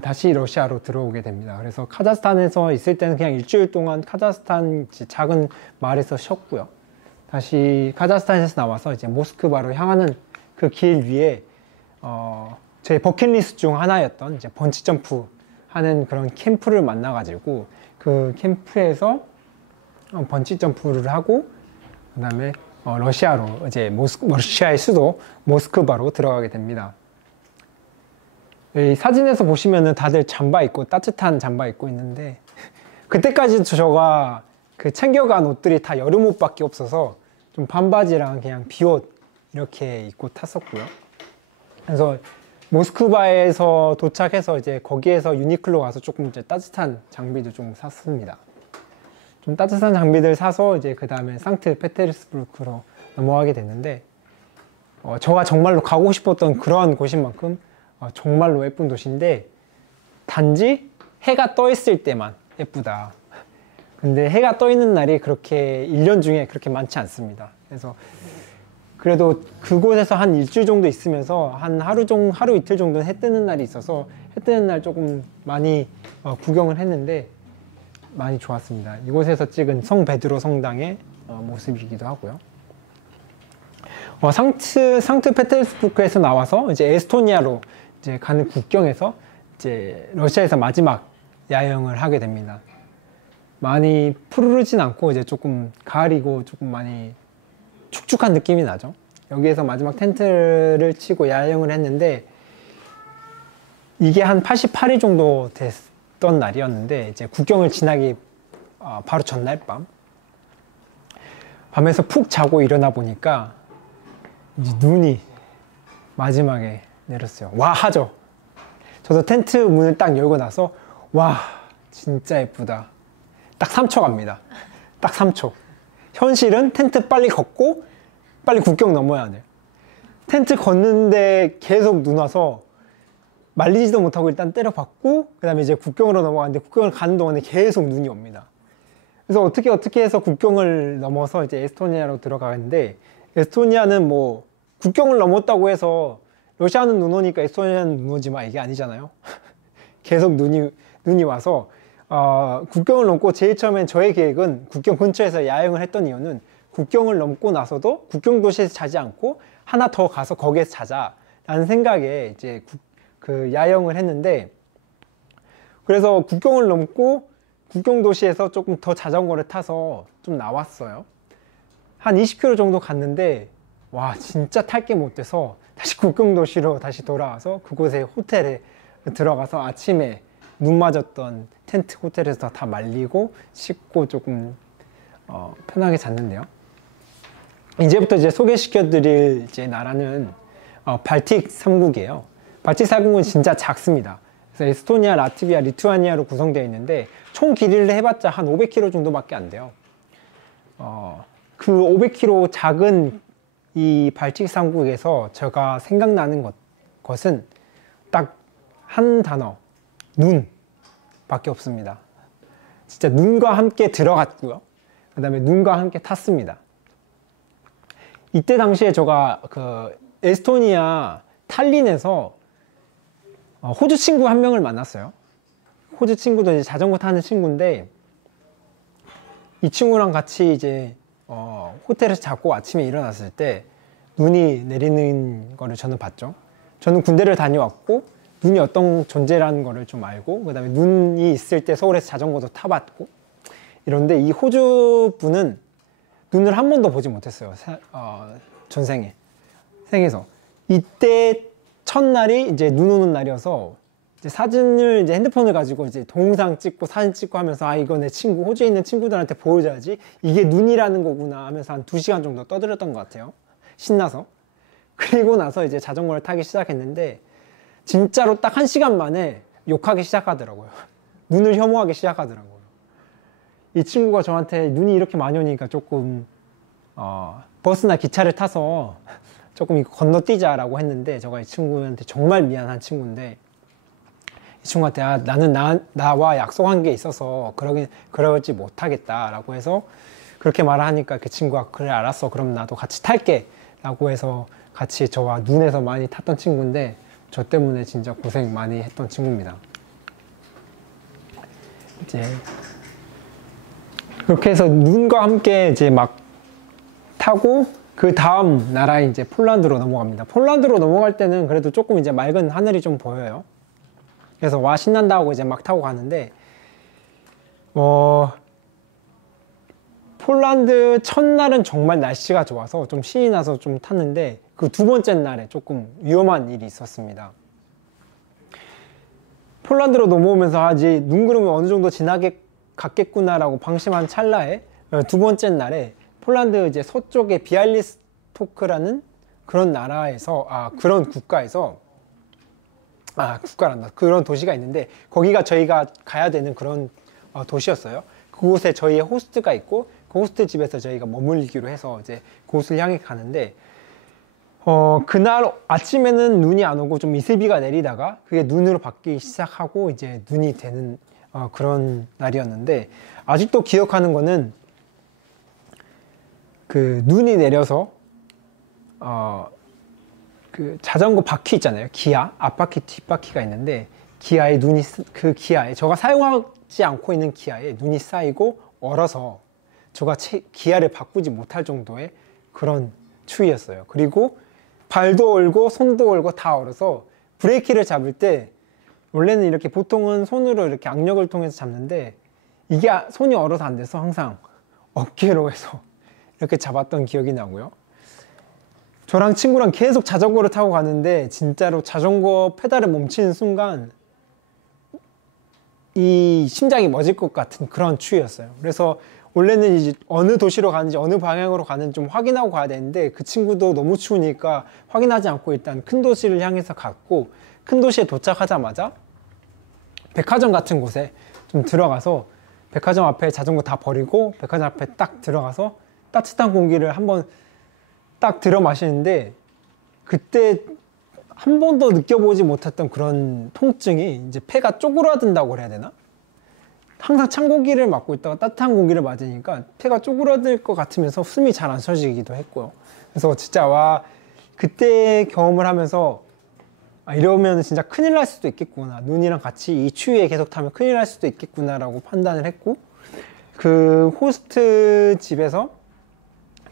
다시 러시아로 들어오게 됩니다. 그래서 카자흐스탄에서 있을 때는 그냥 일주일 동안 카자흐스탄 작은 마을에서 쉬었고요. 다시 카자흐스탄에서 나와서 이제 모스크바로 향하는 그 길 위에 제 버킷리스트 중 하나였던 이제 번지점프 하는 그런 캠프를 만나가지고, 그 캠프에서 번지점프를 하고, 그 다음에 러시아로 이제 러시아의 수도 모스크바로 들어가게 됩니다. 이 사진에서 보시면은 다들 잠바 입고, 따뜻한 잠바 입고 있는데, 그때까지 저가 그 챙겨간 옷들이 다 여름 옷밖에 없어서 좀 반바지랑 그냥 비옷 이렇게 입고 탔었고요. 그래서 모스크바에서 도착해서 이제 거기에서 유니클로 가서 조금 이제 따뜻한 장비도 좀 샀습니다. 좀 따뜻한 장비들 사서 이제 그 다음에 상트페테르스부르크로 넘어가게 됐는데, 저가 정말로 가고 싶었던 그런 곳인 만큼 정말로 예쁜 도시인데, 단지 해가 떠 있을 때만 예쁘다. 근데 해가 떠 있는 날이 그렇게 1년 중에 그렇게 많지 않습니다. 그래서 그래도 그곳에서 한 일주일 정도 있으면서 한 하루 이틀 정도는 해 뜨는 날이 있어서 해 뜨는 날 조금 많이 구경을 했는데 많이 좋았습니다. 이곳에서 찍은 성 베드로 성당의 모습이기도 하고요. 상트페테르스부르크에서 나와서 이제 에스토니아로 이제 가는 국경에서 이제 러시아에서 마지막 야영을 하게 됩니다. 많이 푸르르진 않고 이제 조금 가을이고 조금 많이 축축한 느낌이 나죠. 여기에서 마지막 텐트를 치고 야영을 했는데, 이게 한 88일 정도 됐던 날이었는데, 이제 국경을 지나기 바로 전날 밤에서 푹 자고 일어나 보니까 이제 눈이 마지막에 내렸어요. 와 하죠. 저도 텐트 문을 딱 열고 나서 와 진짜 예쁘다. 딱 3초 갑니다. 딱 3초. 현실은 텐트 빨리 걷고 빨리 국경 넘어야 돼요. 텐트 걷는데 계속 눈 와서 말리지도 못하고 일단 때려박고, 그 다음에 이제 국경으로 넘어가는데 국경을 가는 동안에 계속 눈이 옵니다. 그래서 어떻게 해서 국경을 넘어서 이제 에스토니아로 들어가는데, 에스토니아는 뭐 국경을 넘었다고 해서 러시아는 눈 오니까 에스토니아는 눈 오지 마 이게 아니잖아요. 계속 눈이 와서 국경을 넘고, 제일 처음엔 저의 계획은 국경 근처에서 야영을 했던 이유는 국경을 넘고 나서도 국경 도시에서 자지 않고 하나 더 가서 거기에서 자자 라는 생각에 이제 그 야영을 했는데, 그래서 국경을 넘고 국경 도시에서 조금 더 자전거를 타서 좀 나왔어요. 한 20km 정도 갔는데 와 진짜 탈 게 못 돼서 다시 국경 도시로 다시 돌아와서 그곳의 호텔에 들어가서 아침에 눈 맞았던 텐트 호텔에서 다 말리고 씻고 조금 편하게 잤는데요. 이제부터 이제 소개시켜드릴 이제 나라는 발틱 3국이에요. 발틱 3국은 진짜 작습니다. 그래서 에스토니아, 라트비아, 리투아니아로 구성되어 있는데 총 길이를 해봤자 한 500km 정도밖에 안 돼요. 그 500km 작은 이 발틱 3국에서 제가 생각나는 것은 딱 한 단어, 눈 밖에 없습니다. 진짜 눈과 함께 들어갔고요. 그 다음에 눈과 함께 탔습니다. 이때 당시에 제가 그 에스토니아 탈린에서 호주 친구 한 명을 만났어요. 호주 친구도 이제 자전거 타는 친구인데 이 친구랑 같이 이제 호텔에서 자고 아침에 일어났을 때 눈이 내리는 거를 저는 봤죠. 저는 군대를 다녀왔고 눈이 어떤 존재라는 거를 좀 알고 그 다음에 눈이 있을 때 서울에서 자전거도 타봤고 이런데 이 호주 분은 눈을 한 번도 보지 못했어요. 전생에 생에서. 이때 첫날이 이제 눈 오는 날이어서 이제 사진을 이제 핸드폰을 가지고 이제 동영상 찍고 사진 찍고 하면서 이거 내 친구 호주에 있는 친구들한테 보여줘야지 이게 눈이라는 거구나 하면서 한 2시간 정도 떠들었던 것 같아요. 신나서. 그리고 나서 이제 자전거를 타기 시작했는데 진짜로 딱 1시간 만에 욕하기 시작하더라고요. 눈을 혐오하기 시작하더라고요. 이 친구가 저한테 눈이 이렇게 많이 오니까 조금 버스나 기차를 타서 조금 이거 건너뛰자라고 했는데 제가 이 친구한테 정말 미안한 친구인데 이 친구한테 나는 나와 약속한 게 있어서 그러지 못하겠다라고 해서 그렇게 말을 하니까 그 친구가 그래 알았어 그럼 나도 같이 탈게 라고 해서 같이 저와 눈에서 많이 탔던 친구인데 저 때문에 진짜 고생 많이 했던 친구입니다. 이제 그렇게 해서 눈과 함께 이제 막 타고 그 다음 나라에 이제 폴란드로 넘어갑니다. 폴란드로 넘어갈 때는 그래도 조금 이제 맑은 하늘이 좀 보여요. 그래서 와 신난다 하고 이제 막 타고 가는데 폴란드 첫날은 정말 날씨가 좋아서 좀 신이 나서 좀 탔는데 그 두 번째 날에 조금 위험한 일이 있었습니다. 폴란드로 넘어오면서 이제 눈 구름이 어느 정도 지나게 갔겠구나라고 방심한 찰나에 두 번째 날에 폴란드 이제 서쪽의 비알리스토크라는 그런 나라에서 그런 국가에서 국가란다 그런 도시가 있는데 거기가 저희가 가야 되는 그런 도시였어요. 그곳에 저희의 호스트가 있고 그 호스트 집에서 저희가 머물기로 해서 이제 그곳을 향해 가는데 그날 아침에는 눈이 안 오고 좀 이슬비가 내리다가 그게 눈으로 바뀌기 시작하고 이제 눈이 되는 그런 날이었는데 아직도 기억하는 거는 그 눈이 내려서 그 자전거 바퀴 있잖아요. 기아 앞바퀴 뒷바퀴가 있는데 기아에 눈이 그 기아에 제가 사용하지 않고 있는 기아에 눈이 쌓이고 얼어서 제가 기아를 바꾸지 못할 정도의 그런 추위였어요. 그리고 발도 얼고 손도 얼고 다 얼어서 브레이크를 잡을 때 원래는 이렇게 보통은 손으로 이렇게 악력을 통해서 잡는데 이게 손이 얼어서 안 돼서 항상 어깨로 해서 이렇게 잡았던 기억이 나고요. 저랑 친구랑 계속 자전거를 타고 가는데 진짜로 자전거 페달을 멈추는 순간 이 심장이 멎을 것 같은 그런 추위였어요. 그래서 원래는 이제 어느 도시로 가는지 어느 방향으로 가는지 좀 확인하고 가야 되는데 그 친구도 너무 추우니까 확인하지 않고 일단 큰 도시를 향해서 갔고 큰 도시에 도착하자마자 백화점 같은 곳에 좀 들어가서 백화점 앞에 자전거 다 버리고 백화점 앞에 딱 들어가서 따뜻한 공기를 한번 딱 들어 마시는데 그때 한 번도 느껴보지 못했던 그런 통증이 이제 폐가 쪼그라든다고 그래야 되나? 항상 찬 공기를 맞고 있다가 따뜻한 공기를 맞으니까 폐가 쪼그라들 것 같으면서 숨이 잘 안 쉬어지기도 했고요. 그래서 진짜 그때 경험을 하면서 이러면 진짜 큰일 날 수도 있겠구나. 눈이랑 같이 이 추위에 계속 타면 큰일 날 수도 있겠구나 라고 판단을 했고 그 호스트 집에서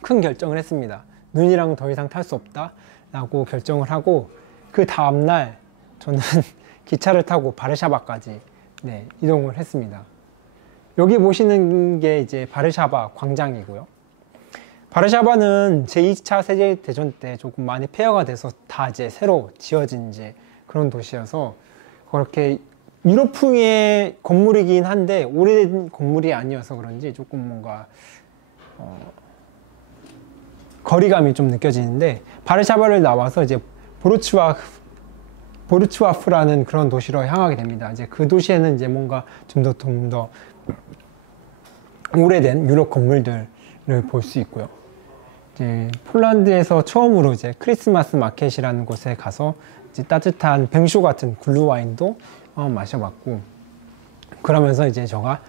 큰 결정을 했습니다. 눈이랑 더 이상 탈 수 없다 라고 결정을 하고 그 다음날 저는 기차를 타고 바르샤바까지 이동을 했습니다. 여기 보시는 게 이제 바르샤바 광장이고요. 바르샤바는 제2차 세계대전 때 조금 많이 폐허가 돼서 다 이제 새로 지어진 이제 그런 도시여서 그렇게 유럽풍의 건물이긴 한데 오래된 건물이 아니어서 그런지 조금 뭔가 거리감이 좀 느껴지는데 바르샤바를 나와서 이제 보르츠와프라는 그런 도시로 향하게 됩니다. 이제 그 도시에는 이제 뭔가 좀 더 오래된 유럽 건물들을 볼 수 있고요. 이제 폴란드에서 처음으로 이제 크리스마스 마켓이라는 곳에 가서 이제 따뜻한 뱅쇼 같은 글루와인도 마셔봤고, 그러면서 이제 제가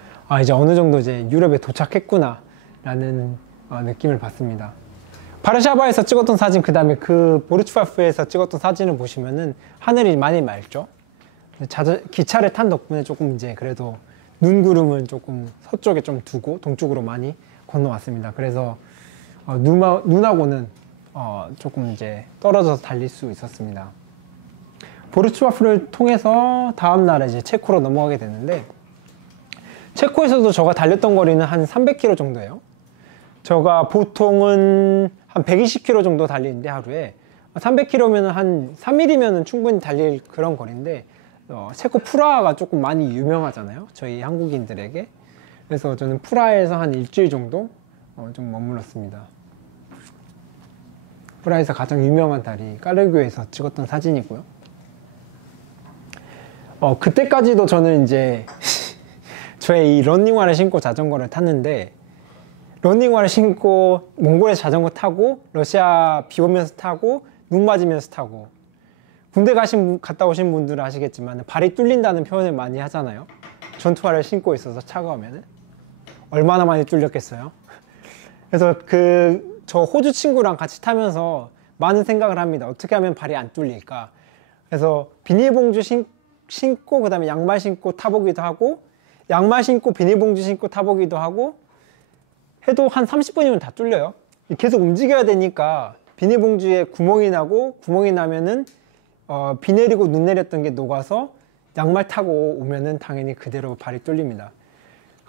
이제 어느 정도 이제 유럽에 도착했구나 라는 느낌을 받습니다. 바르샤바에서 찍었던 사진, 그 다음에 그 보르츠와프에서 찍었던 사진을 보시면은 하늘이 많이 맑죠. 기차를 탄 덕분에 조금 이제 그래도 눈구름은 조금 서쪽에 좀 두고 동쪽으로 많이 건너왔습니다. 그래서 눈하고는 조금 이제 떨어져서 달릴 수 있었습니다. 보르츠와프를 통해서 다음 날에 이제 체코로 넘어가게 됐는데, 체코에서도 제가 달렸던 거리는 한 300km 정도예요. 제가 보통은 한 120km 정도 달리는데 하루에 300km면 한 3일이면 충분히 달릴 그런 거리인데, 체코 프라하가 조금 많이 유명하잖아요, 저희 한국인들에게. 그래서 저는 프라하에서 한 일주일 정도 좀 머물렀습니다. 프라하에서 가장 유명한 다리 까르교에서 찍었던 사진이고요. 그때까지도 저는 이제 저의 이 러닝화를 신고 자전거를 탔는데, 러닝화를 신고 몽골에서 자전거 타고 러시아 비 오면서 타고 눈 맞으면서 타고, 군대 갔다 오신 분들은 아시겠지만 발이 뚫린다는 표현을 많이 하잖아요. 전투화를 신고 있어서 차가우면은 얼마나 많이 뚫렸겠어요. 그래서 저 호주 친구랑 같이 타면서 많은 생각을 합니다. 어떻게 하면 발이 안 뚫릴까. 그래서 비닐봉지 신고 그 다음에 양말 신고 타보기도 하고, 양말 신고 비닐봉지 신고 타보기도 하고 해도 한 30분이면 다 뚫려요. 계속 움직여야 되니까 비닐봉지에 구멍이 나고, 구멍이 나면은 비 내리고 눈 내렸던 게 녹아서 양말 타고 오면은 당연히 그대로 발이 뚫립니다.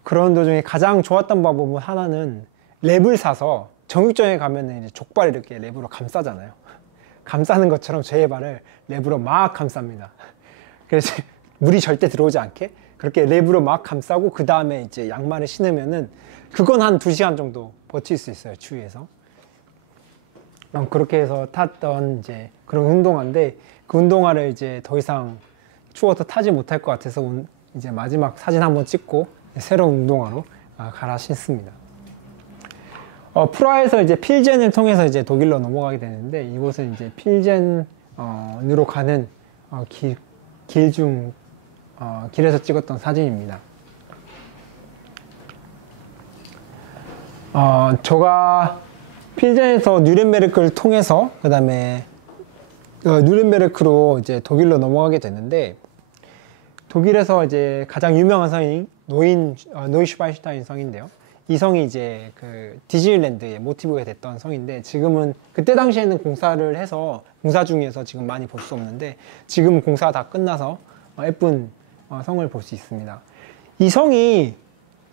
그런 도중에 가장 좋았던 방법은 하나는 랩을 사서 정육점에 가면은 이제 족발 이렇게 랩으로 감싸잖아요. 감싸는 것처럼 제 발을 랩으로 막 감쌉니다. 그래서 물이 절대 들어오지 않게 그렇게 랩으로 막 감싸고, 그 다음에 이제 양말을 신으면은 그건 한 2시간 정도 버틸 수 있어요, 추위에서. 그렇게 해서 탔던 이제 그런 운동화인데, 그 운동화를 이제 더 이상 추워서 타지 못할 것 같아서 이제 마지막 사진 한번 찍고 새로운 운동화로 갈아 신습니다. 프라하에서 이제 필젠을 통해서 이제 독일로 넘어가게 되는데, 이곳은 이제 필젠으로 가는 길에서 찍었던 사진입니다. 제가 필젠에서 뉴렌베르크를 통해서 그 다음에 뉴렌베르크로 이제 독일로 넘어가게 됐는데, 독일에서 이제 가장 유명한 성이 노이슈바이슈타인 성인데요. 이 성이 이제 그 디즈니랜드의 모티브가 됐던 성인데, 지금은 그때 당시에는 공사를 해서 공사 중이어서 지금 많이 볼 수 없는데, 지금 공사 다 끝나서 예쁜 성을 볼 수 있습니다. 이 성이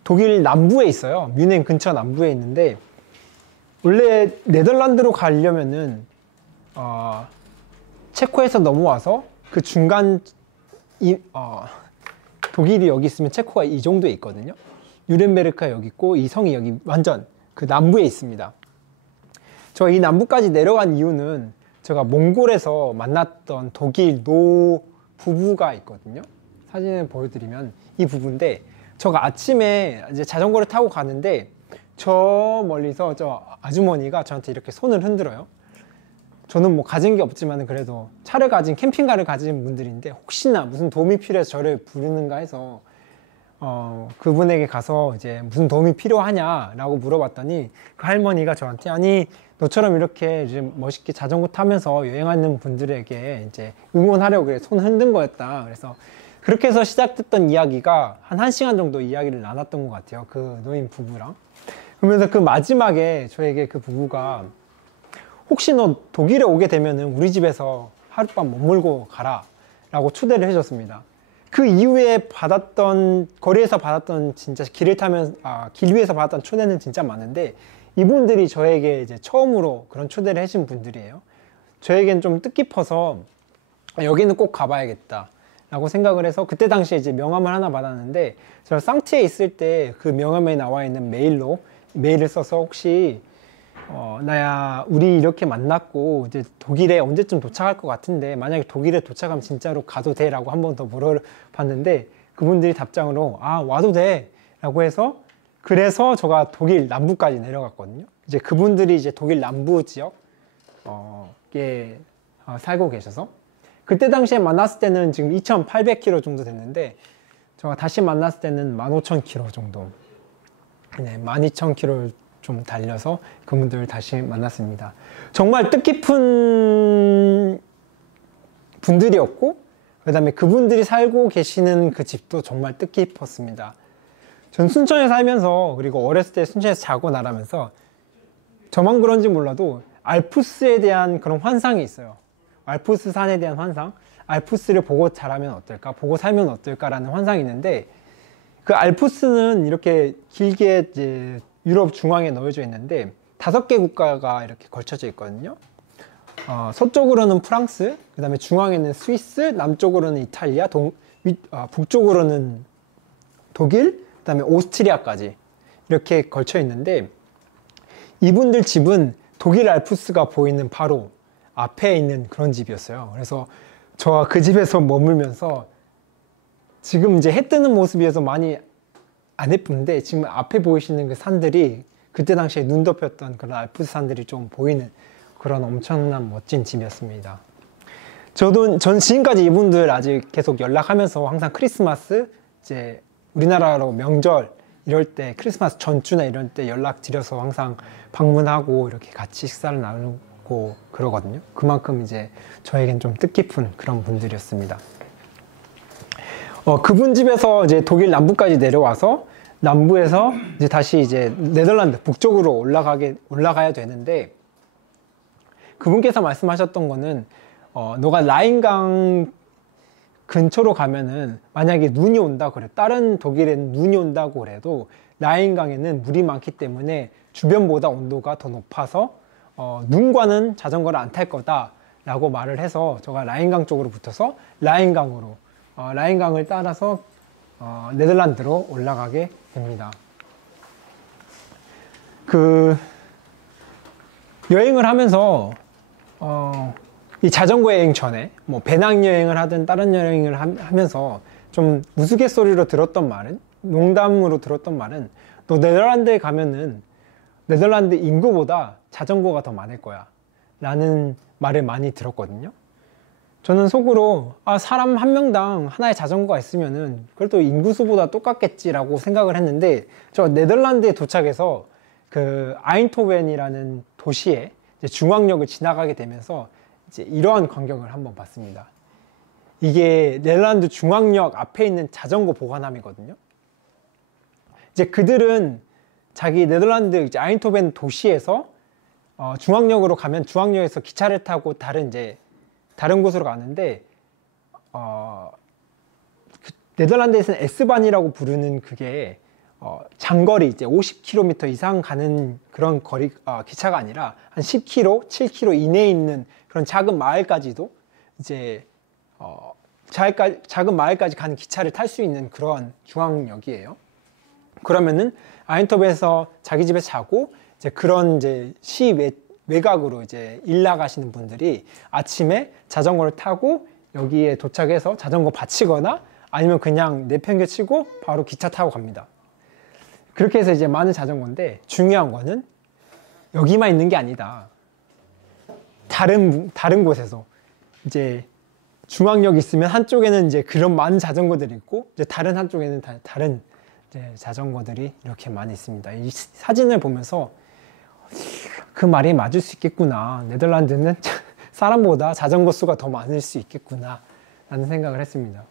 독일 남부에 있어요. 뮌헨 근처 남부에 있는데, 원래 네덜란드로 가려면은 체코에서 넘어와서 그 중간 독일이 여기 있으면 체코가 이 정도에 있거든요. 뉴렌베르크가 여기 있고 이 성이 여기 완전 그 남부에 있습니다. 저 이 남부까지 내려간 이유는 제가 몽골에서 만났던 독일 노 부부가 있거든요. 사진을 보여드리면 이 부부인데, 제가 아침에 이제 자전거를 타고 가는데 저 멀리서 저 아주머니가 저한테 이렇게 손을 흔들어요. 저는 뭐 가진 게 없지만 그래도 차를 가진, 캠핑카를 가진 분들인데 혹시나 무슨 도움이 필요해서 저를 부르는가 해서 그분에게 가서 이제 무슨 도움이 필요하냐라고 물어봤더니, 그 할머니가 저한테 아니 너처럼 이렇게 이제 멋있게 자전거 타면서 여행하는 분들에게 이제 응원하려고 그래 손 흔든 거였다. 그래서 그렇게 해서 시작됐던 이야기가 한 1시간 정도 이야기를 나눴던 것 같아요, 그 노인 부부랑. 그러면서 그 마지막에 저에게 그 부부가 혹시 너 독일에 오게 되면은 우리 집에서 하룻밤 머물고 가라 라고 초대를 해줬습니다. 그 이후에 거리에서 받았던 진짜 길 위에서 받았던 초대는 진짜 많은데, 이분들이 저에게 이제 처음으로 그런 초대를 해준 분들이에요. 저에겐 좀 뜻깊어서 여기는 꼭 가봐야겠다 라고 생각을 해서 그때 당시에 이제 명함을 하나 받았는데, 제가 상트에 있을 때 그 명함에 나와 있는 메일을 써서 혹시 나야 우리 이렇게 만났고 이제 독일에 언제쯤 도착할 것 같은데 만약에 독일에 도착하면 진짜로 가도 돼? 라고 한 번 더 물어봤는데, 그분들이 답장으로 아 와도 돼 라고 해서, 그래서 제가 독일 남부까지 내려갔거든요. 이제 그분들이 이제 독일 남부 지역 살고 계셔서, 그때 당시에 만났을 때는 지금 2,800km 정도 됐는데 제가 다시 만났을 때는 15,000km 정도, 네, 12,000km 좀 달려서 그분들을 다시 만났습니다. 정말 뜻깊은 분들이었고, 그 다음에 그분들이 살고 계시는 그 집도 정말 뜻깊었습니다. 전 순천에 살면서, 그리고 어렸을 때 순천에서 자고 나라면서 저만 그런지 몰라도 알프스에 대한 그런 환상이 있어요. 알프스 산에 대한 환상, 알프스를 보고 자라면 어떨까, 보고 살면 어떨까라는 환상이 있는데, 그 알프스는 이렇게 길게 이제 유럽 중앙에 놓여져 있는데 5개 국가가 이렇게 걸쳐져 있거든요. 서쪽으로는 프랑스, 그 다음에 중앙에는 스위스, 남쪽으로는 이탈리아, 북쪽으로는 독일, 그 다음에 오스트리아까지 이렇게 걸쳐 있는데, 이분들 집은 독일 알프스가 보이는 바로 앞에 있는 그런 집이었어요. 그래서 저와 그 집에서 머물면서, 지금 이제 해 뜨는 모습이어서 많이 안 예쁜데 지금 앞에 보이시는 그 산들이 그때 당시에 눈 덮였던 그런 알프스 산들이 좀 보이는 그런 엄청난 멋진 집이었습니다. 전 지금까지 이분들 아직 계속 연락하면서 항상 크리스마스, 이제 우리나라로 명절 이럴 때, 크리스마스 전주나 이럴 때 연락드려서 항상 방문하고 이렇게 같이 식사를 나누고 그러거든요. 그만큼 이제 저에겐 좀 뜻깊은 그런 분들이었습니다. 그분 집에서 이제 독일 남부까지 내려와서 남부에서 이제 다시 이제 네덜란드 북쪽으로 올라가야 되는데, 그분께서 말씀하셨던 거는 너가 라인강 근처로 가면은 만약에 눈이 온다 그래, 다른 독일에는 눈이 온다고 그래도 라인강에는 물이 많기 때문에 주변보다 온도가 더 높아서 눈과는 자전거를 안 탈 거다 라고 말을 해서, 제가 라인강 쪽으로 붙어서 라인강을 따라서 네덜란드로 올라가게 됩니다. 그 여행을 하면서 이 자전거 여행 전에 뭐 배낭여행을 하든 다른 여행을 하면서 좀 우스갯소리로 들었던 말은, 농담으로 들었던 말은, 너 네덜란드에 가면은 네덜란드 인구보다 자전거가 더 많을 거야 라는 말을 많이 들었거든요. 저는 속으로 사람 한 명당 하나의 자전거가 있으면은 그래도 인구수보다 똑같겠지라고 생각을 했는데, 저 네덜란드에 도착해서 그 아인토벤이라는 도시에 이제 중앙역을 지나가게 되면서 이제 이러한 광경을 한번 봤습니다. 이게 네덜란드 중앙역 앞에 있는 자전거 보관함이거든요. 이제 그들은 자기 네덜란드 이제 아인토벤 도시에서 중앙역으로 가면 중앙역에서 기차를 타고 다른 곳으로 가는데, 네덜란드에서는 S반이라고 부르는 그게 장거리 이제 50km 이상 가는 그런 거리 기차가 아니라 한 10km, 7km 이내에 있는 그런 작은 마을까지도 이제 작은 마을까지 가는 기차를 탈 수 있는 그런 중앙역이에요. 그러면은 아인토벤에서 자기 집에 자고 이제 그런 이제 외곽으로 이제 일 나가시는 분들이 아침에 자전거를 타고 여기에 도착해서 자전거 받치거나 아니면 그냥 내팽개치고 바로 기차 타고 갑니다. 그렇게 해서 이제 많은 자전거인데, 중요한 거는 여기만 있는 게 아니다. 다른 곳에서 이제 중앙역이 있으면 한쪽에는 이제 그런 많은 자전거들이 있고, 이제 다른 한쪽에는 다른 이제 자전거들이 이렇게 많이 있습니다. 이 사진을 보면서 그 말이 맞을 수 있겠구나. 네덜란드는 사람보다 자전거 수가 더 많을 수 있겠구나 라는 생각을 했습니다.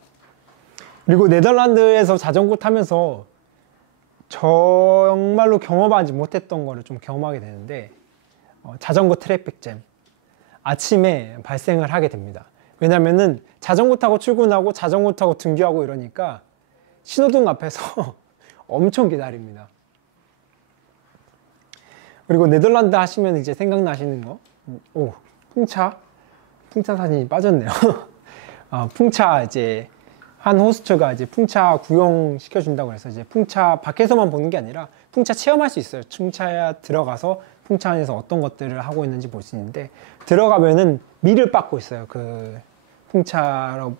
그리고 네덜란드에서 자전거 타면서 정말로 경험하지 못했던 거를 좀 경험하게 되는데, 자전거 트래픽 잼 아침에 발생을 하게 됩니다. 왜냐면은 자전거 타고 출근하고 자전거 타고 등교하고 이러니까 신호등 앞에서 엄청 기다립니다. 그리고 네덜란드 하시면 이제 생각나시는 거, 오, 풍차 사진이 빠졌네요. 풍차 이제 한 호스트가 이제 풍차 구경 시켜준다고 해서 이제 풍차 밖에서만 보는 게 아니라 풍차 체험할 수 있어요. 풍차에 들어가서 풍차 안에서 어떤 것들을 하고 있는지 볼 수 있는데, 들어가면은 밀을 빻고 있어요. 그 풍차가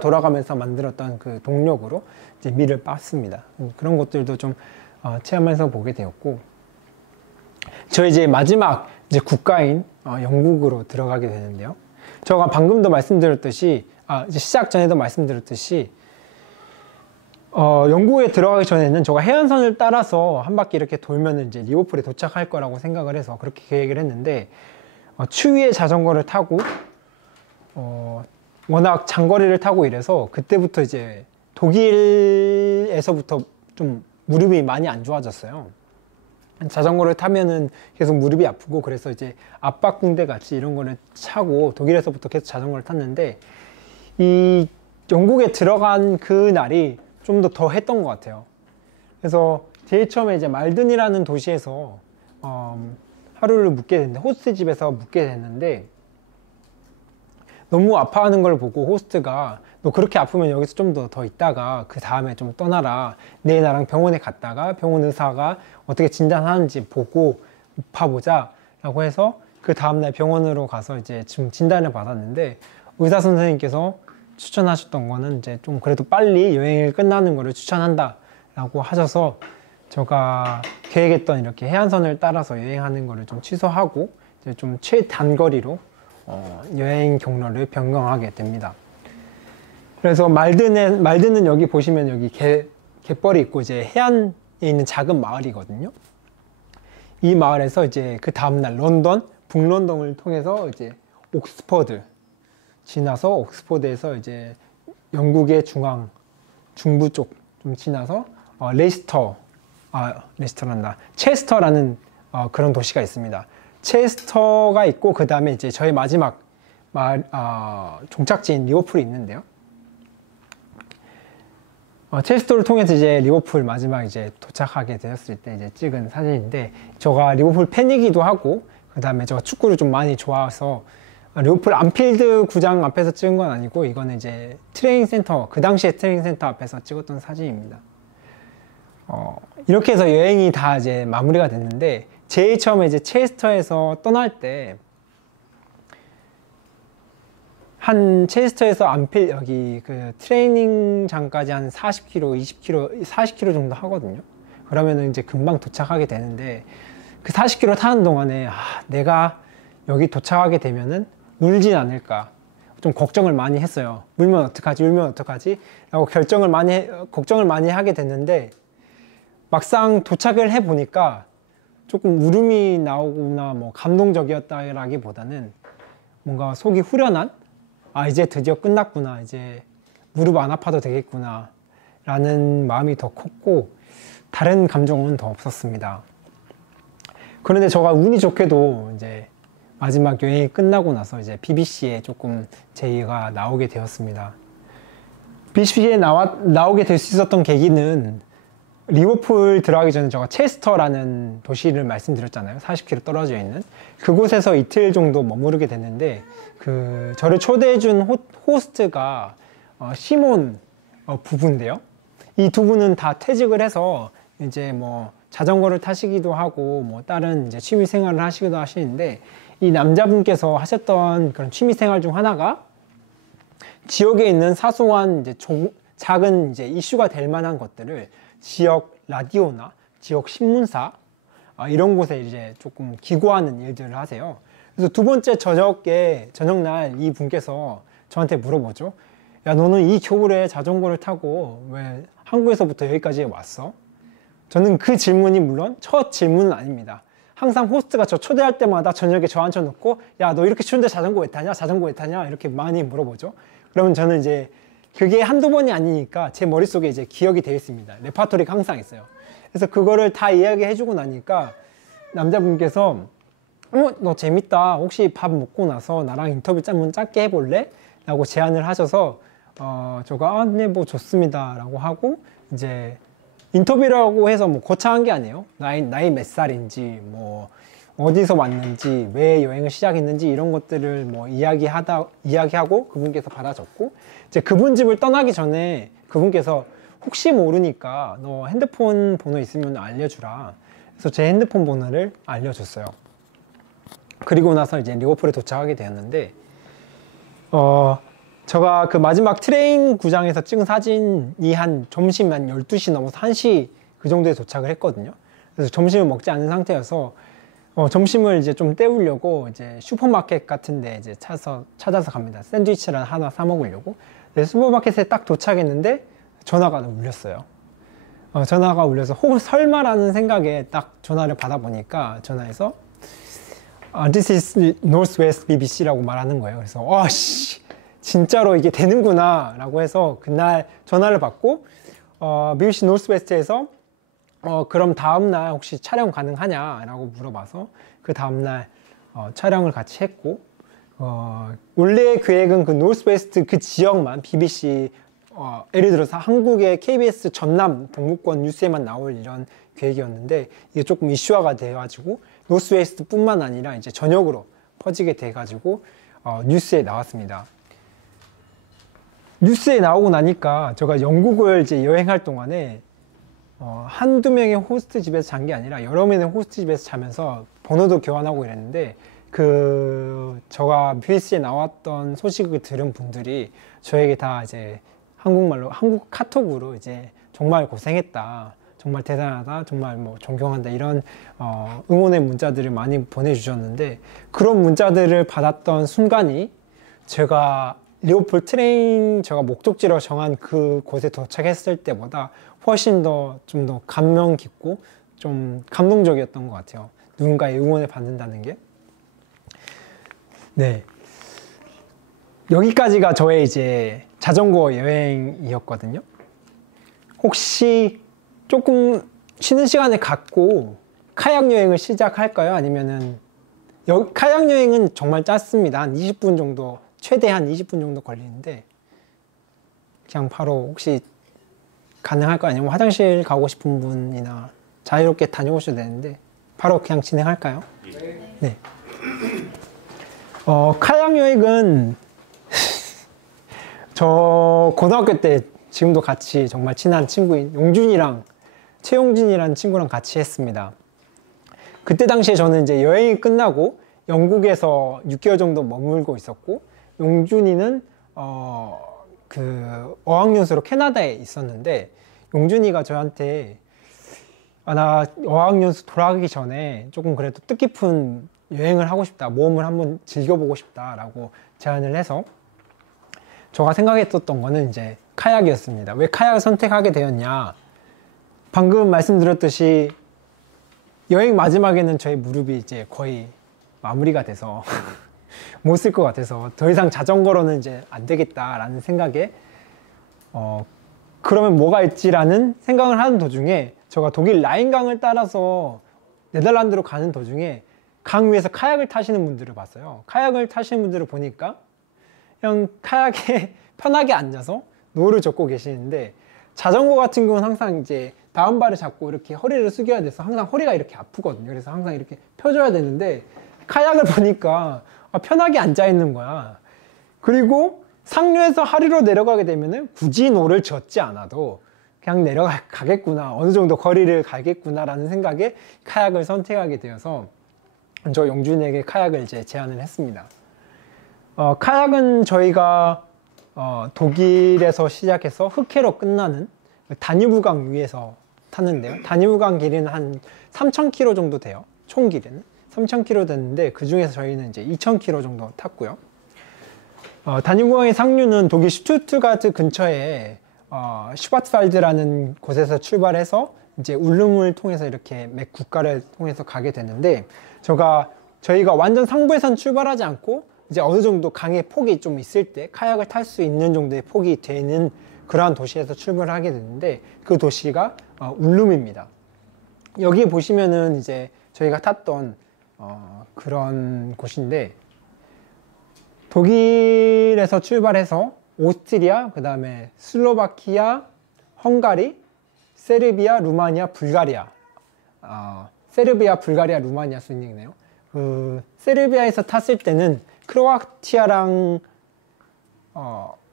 돌아가면서 만들었던 그 동력으로 이제 밀을 빻습니다. 그런 것들도 좀 체험해서 보게 되었고, 저희 이제 마지막 이제 국가인 영국으로 들어가게 되는데요. 제가 방금도 말씀드렸듯이, 이제 시작 전에도 말씀드렸듯이, 영국에 들어가기 전에는 제가 해안선을 따라서 한 바퀴 이렇게 돌면 이제 리버풀에 도착할 거라고 생각을 해서 그렇게 계획을 했는데, 추위에 자전거를 타고, 워낙 장거리를 타고 이래서 그때부터 이제 독일에서부터 좀 무릎이 많이 안 좋아졌어요. 자전거를 타면은 계속 무릎이 아프고, 그래서 이제 압박붕대 같이 이런 거를 차고 독일에서부터 계속 자전거를 탔는데, 이 영국에 들어간 그 날이 좀 더 했던 것 같아요. 그래서 제일 처음에 이제 말든이라는 도시에서 하루를 묵게 됐는데, 호스트 집에서 묵게 됐는데, 너무 아파하는 걸 보고 호스트가, 너 그렇게 아프면 여기서 좀 더 있다가 그 다음에 좀 떠나라, 내일 나랑 병원에 갔다가 병원 의사가 어떻게 진단하는지 보고 봐보자 라고 해서 그 다음날 병원으로 가서 이제 좀 진단을 받았는데, 의사 선생님께서 추천하셨던 거는 이제 좀 그래도 빨리 여행을 끝나는 거를 추천한다 라고 하셔서, 제가 계획했던 이렇게 해안선을 따라서 여행하는 거를 좀 취소하고 이제 좀 최단거리로 여행 경로를 변경하게 됩니다. 그래서 말든은 여기 보시면 여기 갯벌이 있고 이제 해안에 있는 작은 마을이거든요. 이 마을에서 이제 그 다음날 북런던을 통해서 이제 옥스퍼드 지나서, 옥스퍼드에서 이제 영국의 중부 쪽 좀 지나서 체스터라는 그런 도시가 있습니다. 체스터가 있고, 그 다음에 이제 저희 마지막 종착지인 리버풀이 있는데요. 체스터를 통해서 이제 리버풀 마지막 이제 도착하게 되었을 때 이제 찍은 사진인데, 제가 리버풀 팬이기도 하고, 그 다음에 제가 축구를 좀 많이 좋아해서 리버풀 안필드 구장 앞에서 찍은 건 아니고, 이거는 이제 그 당시에 트레이닝 센터 앞에서 찍었던 사진입니다. 이렇게 해서 여행이 다 이제 마무리가 됐는데, 제일 처음에 이제 체스터에서 떠날 때, 체스터에서 여기 그 트레이닝장까지 한 40km 정도 하거든요. 그러면은 이제 금방 도착하게 되는데, 그 40km 타는 동안에, 내가 여기 도착하게 되면은 울진 않을까, 좀 걱정을 많이 했어요. 울면 어떡하지? 라고 걱정을 많이 하게 됐는데, 막상 도착을 해보니까 조금 울음이 나오거나 뭐 감동적이었다라기보다는 뭔가 속이 후련한, 이제 드디어 끝났구나, 이제 무릎 안 아파도 되겠구나 라는 마음이 더 컸고, 다른 감정은 더 없었습니다. 그런데 제가 운이 좋게도 이제 마지막 여행이 끝나고 나서 이제 BBC에 조금 제의가 나오게 되었습니다. BBC에 나오게 될 수 있었던 계기는, 리버풀 들어가기 전에 제가 체스터라는 도시를 말씀드렸잖아요. 40km 떨어져 있는 그곳에서 이틀 정도 머무르게 됐는데, 저를 초대해준 호스트가 시몬 부부인데요. 이 두 분은 다 퇴직을 해서 이제 뭐 자전거를 타시기도 하고 뭐 다른 이제 취미 생활을 하시기도 하시는데, 이 남자분께서 하셨던 그런 취미 생활 중 하나가, 지역에 있는 사소한 이제 작은 이제 이슈가 될 만한 것들을 지역 라디오나 지역 신문사 이런 곳에 이제 조금 기고하는 일들을 하세요. 그래서 두 번째 저녁날 이 분께서 저한테 물어보죠. 야, 너는 이 겨울에 자전거를 타고 왜 한국에서부터 여기까지 왔어? 저는 그 질문이 물론 첫 질문은 아닙니다. 항상 호스트가 저 초대할 때마다 저녁에 저 앉혀놓고, 야, 너 이렇게 추운데 자전거 왜 타냐? 이렇게 많이 물어보죠. 그러면 저는 이제 그게 한두 번이 아니니까 제 머릿속에 이제 기억이 되어 있습니다. 레파토리가 항상 있어요. 그래서 그거를 다 이야기해주고 나니까 남자분께서, 너 재밌다. 혹시 밥 먹고 나서 나랑 인터뷰 한번 짧게 해볼래? 라고 제안을 하셔서, 제가, 네, 뭐 좋습니다. 라고 하고, 이제 인터뷰라고 해서 뭐 거창한 게 아니에요. 나이 몇 살인지, 뭐 어디서 왔는지, 왜 여행을 시작했는지 이런 것들을 뭐 이야기하고 그분께서 받아 적고, 이제 그분 집을 떠나기 전에 그분께서 혹시 모르니까 너 핸드폰 번호 있으면 알려주라. 그래서 제 핸드폰 번호를 알려줬어요. 그리고 나서 이제 리버풀에 도착하게 되었는데, 제가 그 마지막 트레인 구장에서 찍은 사진이 한 점심 한 12시 넘어서 1시 그 정도에 도착을 했거든요. 그래서 점심을 먹지 않은 상태여서 점심을 이제 좀 때우려고 이제 슈퍼마켓 같은 데 이제 찾아서 갑니다. 샌드위치를 하나 사 먹으려고. 슈퍼마켓에 딱 도착했는데 전화가 울렸어요. 전화가 울려서 설마라는 생각에 딱 전화를 받아보니까 전화해서 This is Northwest BBC라고 말하는 거예요. 그래서 씨 진짜로 이게 되는구나 라고 해서 그날 전화를 받고 BBC 노스웨스트에서 그럼 다음날 혹시 촬영 가능하냐 라고 물어봐서 그 다음날 촬영을 같이 했고, 원래 계획은 그 노스웨스트 그 지역만 BBC 예를 들어서 한국의 KBS 전남 동부권 뉴스에만 나올 이런 계획이었는데 이게 조금 이슈화가 돼가지고 노스웨스트 뿐만 아니라 이제 전역으로 퍼지게 돼가지고 뉴스에 나왔습니다. 뉴스에 나오고 나니까 제가 영국을 이제 여행할 동안에 한두 명의 호스트 집에서 잔 게 아니라 여러 명의 호스트 집에서 자면서 번호도 교환하고 이랬는데, 제가 BBC에 나왔던 소식을 들은 분들이 저에게 다 이제 한국말로, 한국 카톡으로 이제 정말 고생했다, 정말 대단하다, 정말 뭐 존경한다 이런 응원의 문자들을 많이 보내주셨는데, 그런 문자들을 받았던 순간이 제가 리버풀 트레인 제가 목적지로 정한 그 곳에 도착했을 때보다 훨씬 더 좀 더 감명 깊고 좀 감동적이었던 것 같아요. 누군가의 응원을 받는다는 게. 네. 여기까지가 저의 이제 자전거 여행이었거든요. 혹시 조금 쉬는 시간을 갖고 카약 여행을 시작할까요? 아니면은 카약 여행은 정말 짧습니다. 한 20분 정도, 최대한 20분 정도 걸리는데 그냥 바로 혹시 가능할까요? 아니면 화장실 가고 싶은 분이나 자유롭게 다녀오셔도 되는데 바로 그냥 진행할까요? 네. 카약 여행은 저 고등학교 때 지금도 같이 정말 친한 친구인 용준이랑 최용진이라는 친구랑 같이 했습니다. 그때 당시에 저는 이제 여행이 끝나고 영국에서 6개월 정도 머물고 있었고, 용준이는 그 어학연수로 캐나다에 있었는데, 용준이가 저한테 나 어학연수 돌아가기 전에 조금 그래도 뜻깊은 여행을 하고 싶다, 모험을 한번 즐겨보고 싶다 라고 제안을 해서 제가 생각했었던 거는 이제 카약이었습니다. 왜 카약을 선택하게 되었냐, 방금 말씀드렸듯이 여행 마지막에는 저희 무릎이 이제 거의 마무리가 돼서 못 쓸 것 같아서 더 이상 자전거로는 이제 안 되겠다라는 생각에 그러면 뭐가 있지라는 생각을 하는 도중에 제가 독일 라인강을 따라서 네덜란드로 가는 도중에 강 위에서 카약을 타시는 분들을 봤어요. 카약을 타시는 분들을 보니까 그냥 카약에 편하게 앉아서 노를 젓고 계시는데, 자전거 같은 경우는 항상 이제 다운바를 잡고 이렇게 허리를 숙여야 돼서 항상 허리가 이렇게 아프거든요. 그래서 항상 이렇게 펴줘야 되는데 카약을 보니까 편하게 앉아 있는 거야. 그리고 상류에서 하류로 내려가게 되면은 굳이 노를 젓지 않아도 그냥 내려가겠구나, 어느 정도 거리를 가겠구나 라는 생각에 카약을 선택하게 되어서 저 용준에게 카약을 이제 제안을 했습니다. 카약은 저희가 독일에서 시작해서 흑해로 끝나는 다뉴브강 위에서 탔는데요. 다뉴브강 길이는 한 3,000km 정도 돼요. 총 길이는 3,000km 됐는데 그 중에서 저희는 이제 2,000km 정도 탔고요. 다뉴브강의 상류는 독일 슈투트가르트 근처에 슈바츠왈드라는 곳에서 출발해서 이제 울름을 통해서 이렇게 몇 국가를 통해서 가게 됐는데, 저희가 완전 상부에선 출발하지 않고 이제 어느 정도 강의 폭이 좀 있을 때 카약을 탈 수 있는 정도의 폭이 되는 그러한 도시에서 출발을 하게 됐는데, 그 도시가 울룸입니다. 여기 보시면은 이제 저희가 탔던 그런 곳인데, 독일에서 출발해서 오스트리아, 그 다음에 슬로바키아, 헝가리, 세르비아, 루마니아, 불가리아. 세르비아, 불가리아, 루마니아 순이네요. 세르비아에서 탔을 때는 크로아티아랑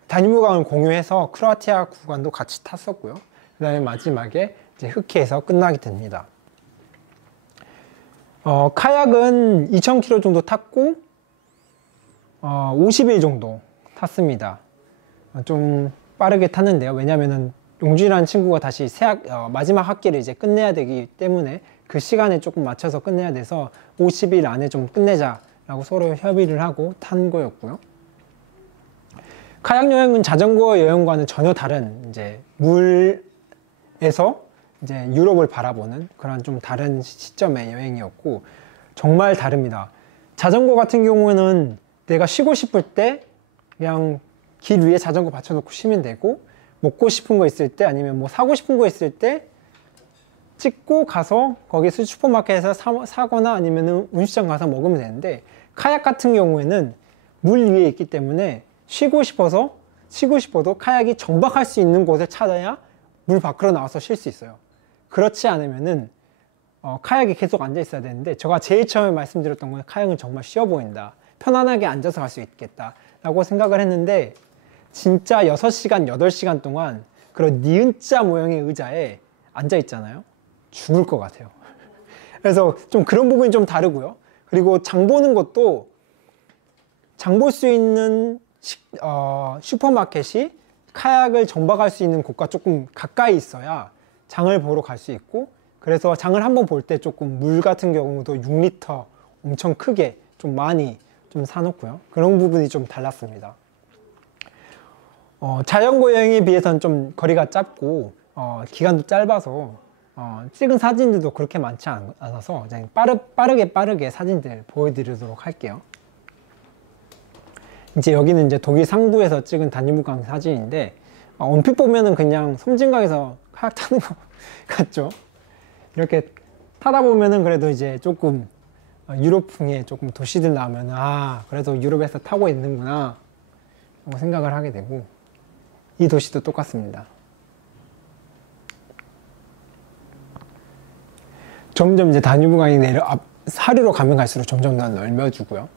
다뉴브강을 공유해서 크로아티아 구간도 같이 탔었고요. 그 다음에 마지막에 이제 흑해에서 끝나게 됩니다. 카약은 2,000km 정도 탔고 50일 정도 탔습니다. 좀 빠르게 탔는데요. 왜냐면은 용준이라는 친구가 다시 마지막 학기를 이제 끝내야 되기 때문에 그 시간에 조금 맞춰서 끝내야 돼서 50일 안에 좀 끝내자라고 서로 협의를 하고 탄 거였고요. 카약 여행은 자전거 여행과는 전혀 다른 이제 물에서 이제 유럽을 바라보는 그런 좀 다른 시점의 여행이었고 정말 다릅니다. 자전거 같은 경우는 내가 쉬고 싶을 때 그냥 길 위에 자전거 받쳐놓고 쉬면 되고 먹고 싶은 거 있을 때 아니면 뭐 사고 싶은 거 있을 때 찍고 가서 거기서 슈퍼마켓에서 사거나 아니면 음식점 가서 먹으면 되는데 카약 같은 경우에는 물 위에 있기 때문에 쉬고 싶어도 카약이 정박할 수 있는 곳을 찾아야 물 밖으로 나와서 쉴 수 있어요. 그렇지 않으면은 카약에 계속 앉아 있어야 되는데 제가 제일 처음에 말씀드렸던 건 카약은 정말 쉬워 보인다. 편안하게 앉아서 갈 수 있겠다 라고 생각을 했는데 진짜 6시간, 8시간 동안 그런 니은자 모형의 의자에 앉아 있잖아요. 죽을 것 같아요. 그래서 좀 그런 부분이 좀 다르고요. 그리고 장 보는 것도 장 볼 수 있는 슈퍼마켓이 카약을 정박할 수 있는 곳과 조금 가까이 있어야 장을 보러 갈 수 있고 그래서 장을 한번 볼 때 조금 물 같은 경우도 6리터 엄청 크게 좀 많이 좀 사놓고요. 그런 부분이 좀 달랐습니다. 자전거 여행에 비해서는 좀 거리가 짧고 기간도 짧아서 찍은 사진들도 그렇게 많지 않아서 그냥 빠르게 사진들 보여드리도록 할게요. 이제 여기는 이제 독일 상부에서 찍은 다뉴브강 사진인데 얼핏 보면은 그냥 섬진강에서 카약 타는 거 같죠? 이렇게 타다 보면은 그래도 이제 조금 유럽풍의 조금 도시들 나오면 그래도 유럽에서 타고 있는구나 라고 생각을 하게 되고 이 도시도 똑같습니다. 점점 이제 다뉴브강이 사류로 가면 갈수록 점점 더 넓어지고요.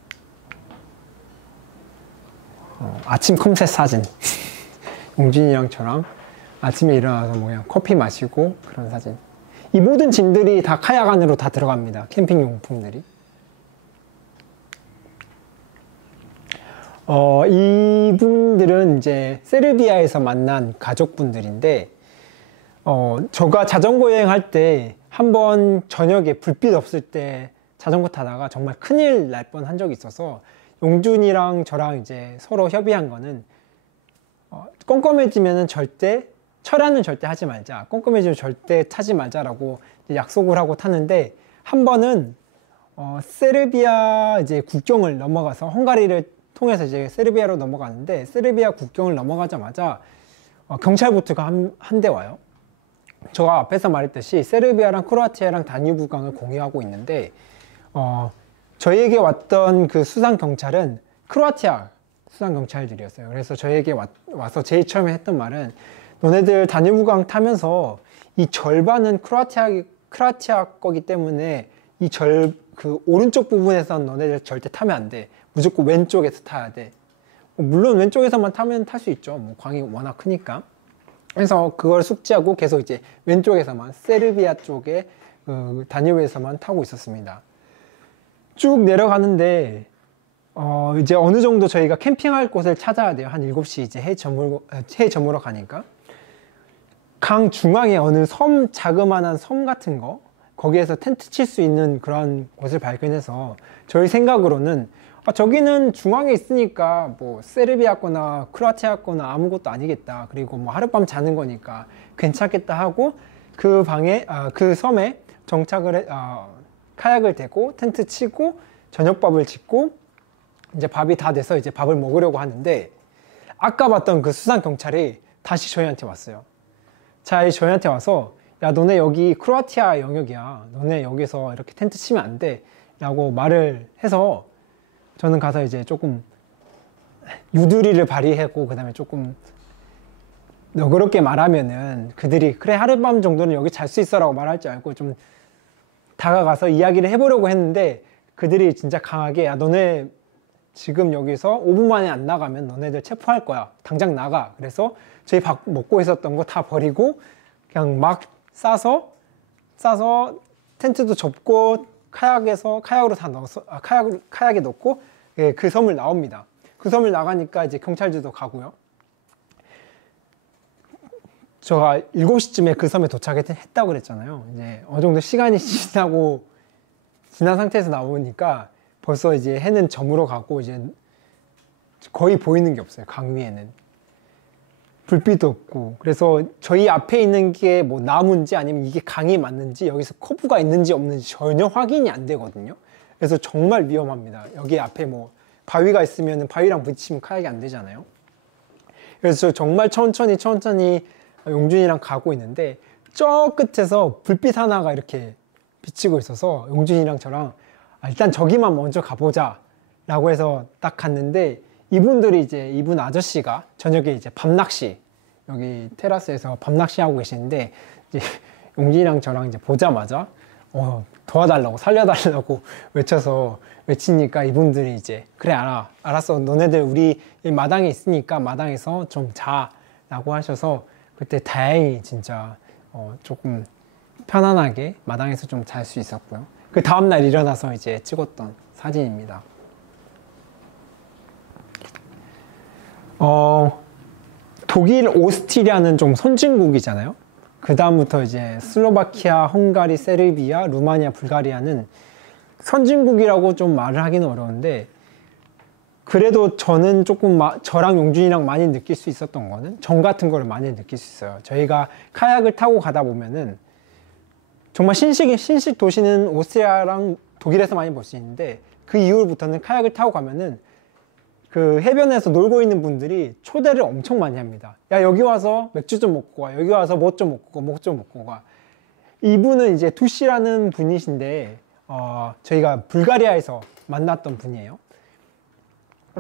아침 컴셋 사진 용진이 형처럼 아침에 일어나서 그냥 커피 마시고 그런 사진. 이 모든 짐들이 다 카약 안으로 다 들어갑니다. 캠핑 용품들이. 이분들은 이제 세르비아에서 만난 가족분들인데 제가 자전거 여행할 때 한번 저녁에 불빛 없을 때 자전거 타다가 정말 큰일 날 뻔한 적이 있어서 용준이랑 저랑 이제 서로 협의한 거는 껌껌해지면은 철야는 절대 하지 말자, 껌껌해지면 절대 타지 말자라고 약속을 하고 탔는데 한 번은 세르비아 이제 국경을 넘어가서 헝가리를 통해서 이제 세르비아로 넘어가는데 세르비아 국경을 넘어가자마자 경찰보트가 한 대 와요. 제가 앞에서 말했듯이 세르비아랑 크로아티아랑 다뉴브강을 공유하고 있는데 저희에게 왔던 그 수상 경찰은 크로아티아 수상 경찰들이었어요. 그래서 저희에게 와서 제일 처음에 했던 말은 너네들 다뉴브강 타면서 이 절반은 크로아티아 거기 때문에 그 오른쪽 부분에선 너네들 절대 타면 안 돼. 무조건 왼쪽에서 타야 돼. 물론 왼쪽에서만 타면 탈 수 있죠. 뭐 강이 워낙 크니까. 그래서 그걸 숙지하고 계속 이제 왼쪽에서만 세르비아 쪽에 다뉴브에서만 타고 있었습니다. 쭉 내려가는데 이제 어느 정도 저희가 캠핑할 곳을 찾아야 돼요. 한 7시 이제 해 저물어 가니까 강 중앙에 어느 자그마한 섬 같은 거 거기에서 텐트 칠 수 있는 그런 곳을 발견해서 저희 생각으로는 저기는 중앙에 있으니까 뭐 세르비아 거나 크로아티아 거나 아무것도 아니겠다. 그리고 뭐 하룻밤 자는 거니까 괜찮겠다 하고 그 섬에 정착을 카약을 대고 텐트 치고 저녁밥을 짓고 이제 밥이 다 돼서 이제 밥을 먹으려고 하는데 아까 봤던 그 수상 경찰이 다시 저희한테 왔어요. 저희한테 와서 야 너네 여기 크로아티아 영역이야. 너네 여기서 이렇게 텐트 치면 안 돼. 라고 말을 해서 저는 가서 이제 조금 유두리를 발휘하고 그 다음에 조금 너그럽게 말하면은 그들이 그래 하룻밤 정도는 여기 잘 수 있어라고 말할 줄 알고 좀 다가가서 이야기를 해보려고 했는데 그들이 진짜 강하게 야 너네 지금 여기서 5분 만에 안 나가면 너네들 체포할 거야. 당장 나가. 그래서 저희 밥 먹고 있었던 거 다 버리고 그냥 막 싸서 텐트도 접고 카약으로 다 넣어서 카약에 넣고 예, 그 섬을 나옵니다. 그 섬을 나가니까 이제 경찰들도 가고요. 제가 7시쯤에 그 섬에 도착했다고 그랬잖아요. 이제 어느 정도 시간이 지난 상태에서 나오니까 벌써 이제 해는 저물어 가고 이제 거의 보이는 게 없어요. 강 위에는. 불빛도 없고. 그래서 저희 앞에 있는 게 뭐 나무인지 아니면 이게 강이 맞는지 여기서 커브가 있는지 없는지 전혀 확인이 안 되거든요. 그래서 정말 위험합니다. 여기 앞에 뭐 바위가 있으면 바위랑 부딪히면 카약이 안 되잖아요. 그래서 정말 천천히 용준이랑 가고 있는데 저 끝에서 불빛 하나가 이렇게 비치고 있어서 용준이랑 저랑 일단 저기만 먼저 가보자 라고 해서 딱 갔는데 이분 아저씨가 저녁에 이제 밤낚시 여기 테라스에서 밤낚시 하고 계시는데 이제 용준이랑 저랑 이제 보자마자 도와달라고 살려달라고 외치니까 이분들이 이제 그래 알았어 너네들 우리 마당에 있으니까 마당에서 좀 자 라고 하셔서 그때 다행히 진짜 조금 편안하게 마당에서 좀 잘 수 있었고요. 그 다음날 일어나서 이제 찍었던 사진입니다. 독일, 오스트리아는 좀 선진국이잖아요. 그 다음부터 이제 슬로바키아, 헝가리, 세르비아, 루마니아, 불가리아는 선진국이라고 좀 말을 하기는 어려운데 그래도 저는 조금 저랑 용준이랑 많이 느낄 수 있었던 거는 정 같은 거를 많이 느낄 수 있어요. 저희가 카약을 타고 가다 보면은 정말 신식 도시는 오스트리아랑 독일에서 많이 볼 수 있는데 그 이후부터는 카약을 타고 가면은 그 해변에서 놀고 있는 분들이 초대를 엄청 많이 합니다. 야 여기 와서 맥주 좀 먹고 가. 여기 와서 뭐 좀 먹고 가. 이분은 이제 두씨라는 분이신데 저희가 불가리아에서 만났던 분이에요.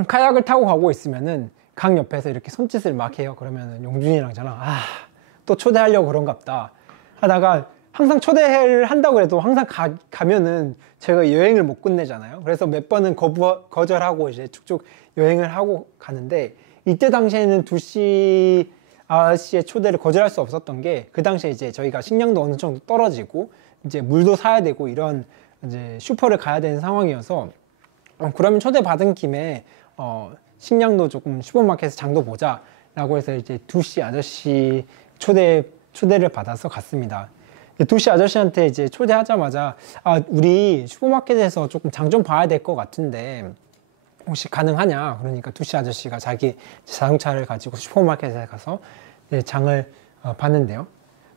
카약을 타고 가고 있으면은 강 옆에서 이렇게 손짓을 막 해요. 그러면은 용준이랑 저랑 또 초대하려고 그런갑다 하다가 항상 초대를 한다고 해도 항상 가면은 저희가 여행을 못 끝내잖아요. 그래서 몇 번은 거절하고 이제 쭉쭉 여행을 하고 가는데 이때 당시에는 두씨 아저씨의 초대를 거절할 수 없었던 게 그 당시에 이제 저희가 식량도 어느 정도 떨어지고 이제 물도 사야 되고 이런 이제 슈퍼를 가야 되는 상황이어서 그러면 초대받은 김에 식량도 조금 슈퍼마켓에서 장도 보자 라고 해서 이제 두씨 아저씨 초대를 받아서 갔습니다. 두씨 아저씨한테 이제 초대하자마자 우리 슈퍼마켓에서 조금 장 좀 봐야 될 것 같은데 혹시 가능하냐? 그러니까 두씨 아저씨가 자기 자동차를 가지고 슈퍼마켓에 가서 장을 봤는데요.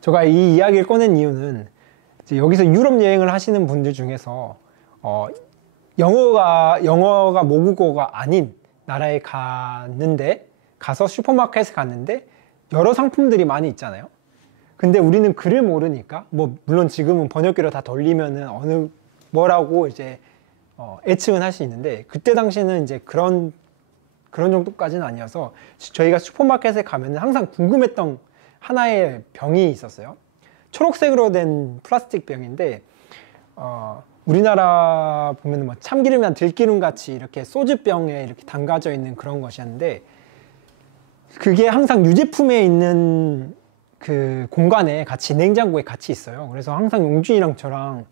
제가 이 이야기를 꺼낸 이유는 이제 여기서 유럽 여행을 하시는 분들 중에서 영어가 모국어가 아닌 나라에 가서 슈퍼마켓에 갔는데 여러 상품들이 많이 있잖아요. 근데 우리는 글을 모르니까 뭐 물론 지금은 번역기로 다 돌리면은 뭐라고 이제 예측은 할 수 있는데 그때 당시에는 이제 그런 정도까지는 아니어서 저희가 슈퍼마켓에 가면은 항상 궁금했던 하나의 병이 있었어요. 초록색으로 된 플라스틱 병인데 우리나라 보면 뭐 참기름이나 들기름 같이 이렇게 소주병에 이렇게 담가져 있는 그런 것이었는데 그게 항상 유제품에 있는 그 공간에 같이 냉장고에 같이 있어요. 그래서 항상 용준이랑 저랑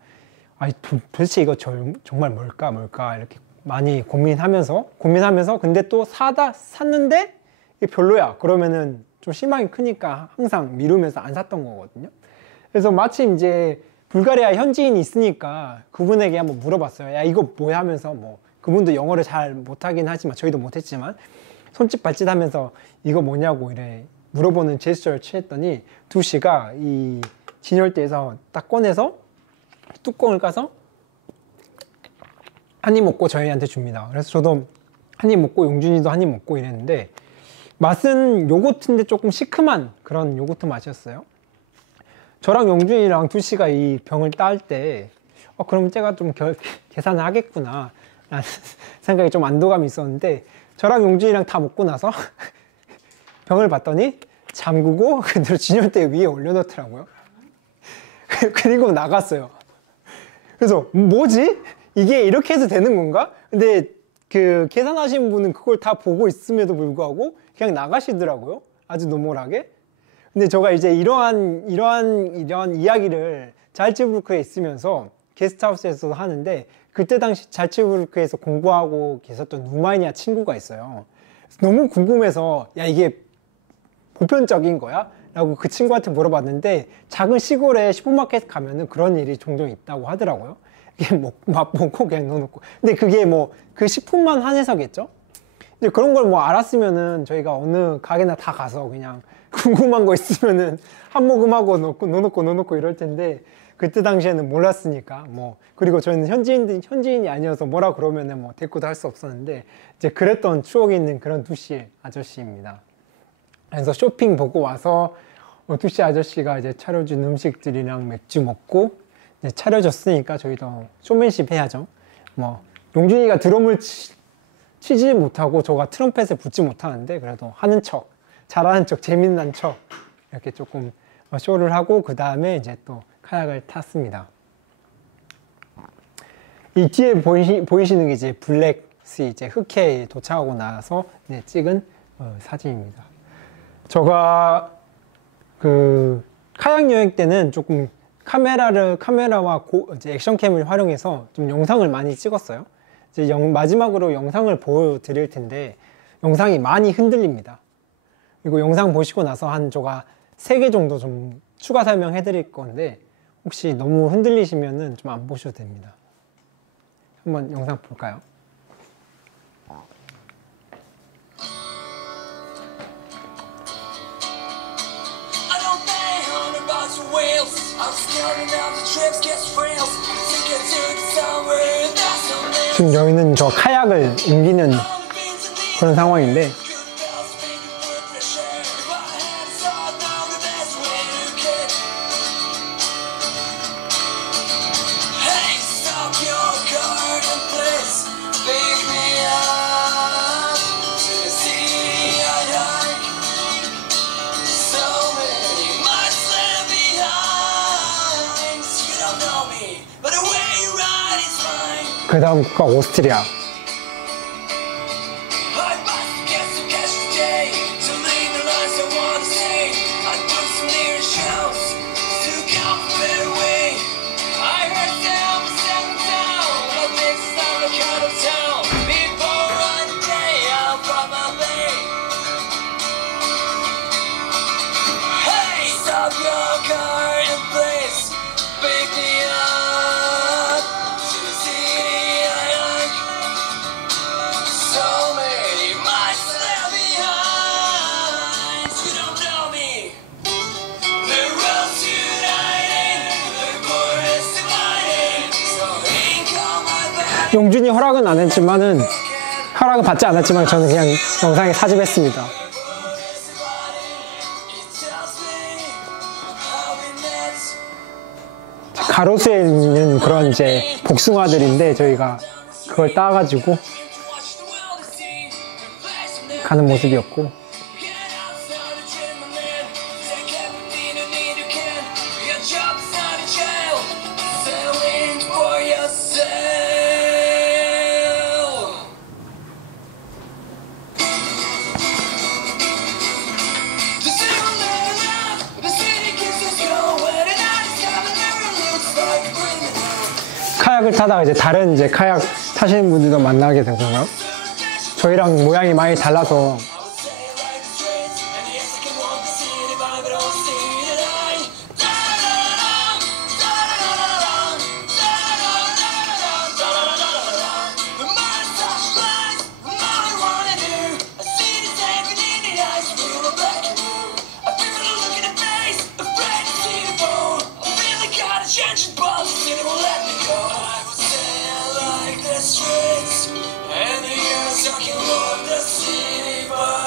도대체 이거 정말 뭘까 이렇게 많이 고민하면서 근데 또 샀는데 이게 별로야 그러면은 좀 실망이 크니까 항상 미루면서 안 샀던 거거든요. 그래서 마침 이제 불가리아 현지인이 있으니까 그분에게 한번 물어봤어요. 야 이거 뭐야 하면서 뭐 그분도 영어를 잘 못하긴 하지만 저희도 못했지만 손짓 발짓 하면서 이거 뭐냐고 이래 물어보는 제스처를 취했더니 두씨가 이 진열대에서 딱 꺼내서 뚜껑을 까서 한 입 먹고 저희한테 줍니다. 그래서 저도 한 입 먹고 용준이도 한 입 먹고 이랬는데 맛은 요거트인데 조금 시큼한 그런 요거트 맛이었어요. 저랑 용준이랑 두씨가 이 병을 딸 때 그럼 제가 좀 계산을 하겠구나 라는 생각이 좀 안도감이 있었는데 저랑 용준이랑 다 먹고 나서 병을 봤더니 잠그고 그대로 진열대 위에 올려놓더라고요. 그리고 나갔어요. 그래서 뭐지? 이게 이렇게 해도 되는 건가? 근데 그 계산하신 분은 그걸 다 보고 있음에도 불구하고 그냥 나가시더라고요. 아주 노멀하게. 근데 제가 이제 이러한 이야기를 잘츠부르크에 있으면서 게스트하우스에서도 하는데, 그때 당시 잘츠부르크에서 공부하고 계셨던 루마니아 친구가 있어요. 너무 궁금해서 야 이게 보편적인 거야? 라고 그 친구한테 물어봤는데, 작은 시골에 슈퍼마켓 가면은 그런 일이 종종 있다고 하더라고요. 이게 뭐 맛보고 그냥 넣어놓고. 근데 그게 뭐 그 식품만 한해서겠죠? 근데 그런 걸 뭐 알았으면은 저희가 어느 가게나 다 가서 그냥 궁금한 거 있으면은 한 모금 하고 넣어놓고 이럴 텐데, 그때 당시에는 몰랐으니까 뭐, 그리고 저희는 현지인이 아니어서 뭐라 그러면은 뭐 대꾸도 할 수 없었는데, 이제 그랬던 추억이 있는 그런 두시 아저씨입니다. 그래서 쇼핑 보고 와서 두시 아저씨가 이제 차려준 음식들이랑 맥주 먹고 이제 차려줬으니까 저희도 쇼맨십 해야죠. 뭐 용준이가 드럼을 치지 못하고 저가 트럼펫을 붙지 못하는데, 그래도 하는 척, 잘하는 척, 재밌는 척 이렇게 조금 쇼를 하고 그 다음에 이제 또 카약을 탔습니다. 이 뒤에 보이시는 게 이제 블랙시, 이제 흑해에 도착하고 나서 이제 찍은 사진입니다. 제가 그 카약 여행 때는 조금 카메라와 이제 액션캠을 활용해서 좀 영상을 많이 찍었어요. 이제 마지막으로 영상을 보여드릴 텐데, 영상이 많이 흔들립니다. 그리고 영상 보시고 나서 제가 3개 정도 좀 추가 설명해 드릴 건데, 혹시 너무 흔들리시면은 좀 안 보셔도 됩니다. 한번 영상 볼까요? 지금 여기는 저 카약을 옮기는 그런 상황인데, 그 다음 국가 오스트리아. 용준이 허락은 허락은 받지 않았지만 저는 그냥 영상에 사집했습니다. 가로수에 있는 그런 이제 복숭아들인데, 저희가 그걸 따가지고 가는 모습이었고, 카약을 타다가 이제 다른 이제 카약 타시는 분들도 만나게 되고요. 저희랑 모양이 많이 달라서 And the years talking about the city, but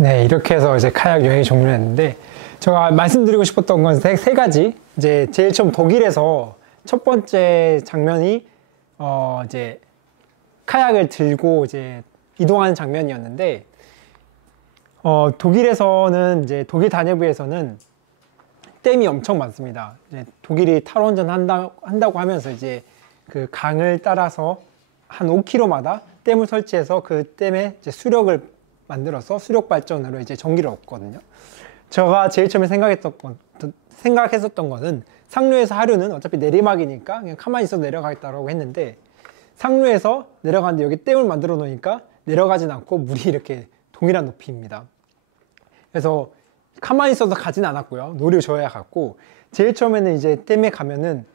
네, 이렇게 해서 이제 카약 여행이 종료를 했는데, 제가 말씀드리고 싶었던 건 세 가지. 이제 제일 처음 독일에서 첫 번째 장면이, 이제 카약을 들고 이제 이동하는 장면이었는데, 독일에서는 이제 독일 단해부에서는 댐이 엄청 많습니다. 이제 독일이 탈원전 한다고 하면서 이제 그 강을 따라서 한 5km마다 댐을 설치해서 그 댐에 이제 수력을 만들어서 수력 발전으로 이제 전기를 얻거든요. 제가 제일 처음에 생각했었던 거는 상류에서 하류는 어차피 내리막이니까 그냥 가만히 있어도 내려가겠다라고 했는데, 상류에서 내려가는데 여기 댐을 만들어 놓으니까 내려가진 않고 물이 이렇게 동일한 높이입니다. 그래서 가만히 있어서 가진 않았고요. 노를 저어야 갔고, 제일 처음에는 이제 댐에 가면은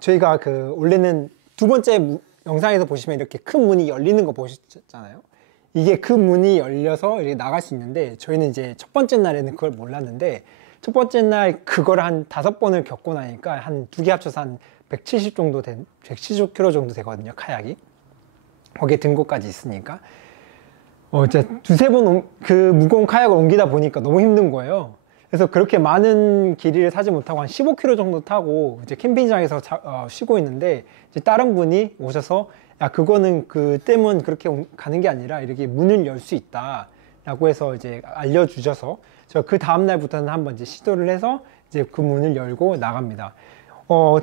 저희가 그 원래는 두 번째 영상에서 보시면 이렇게 큰 문이 열리는 거 보셨잖아요. 이게 그 문이 열려서 이렇게 나갈 수 있는데, 저희는 이제 첫 번째 날에는 그걸 몰랐는데, 첫 번째 날 그걸 한 5번을 겪고 나니까 한 두 개 합쳐서 한 170km 정도 되거든요, 카약이. 거기에 등고까지 있으니까. 이제 두세 번 그 무거운 카약을 옮기다 보니까 너무 힘든 거예요. 그래서 그렇게 많은 길이를 타지 못하고 한 15km 정도 타고 이제 캠핑장에서 쉬고 있는데, 이제 다른 분이 오셔서, 야, 그거는 그 댐은 그렇게 가는 게 아니라 이렇게 문을 열 수 있다 라고 해서 이제 알려주셔서, 저 그 다음날부터는 한번 이제 시도를 해서 이제 그 문을 열고 나갑니다.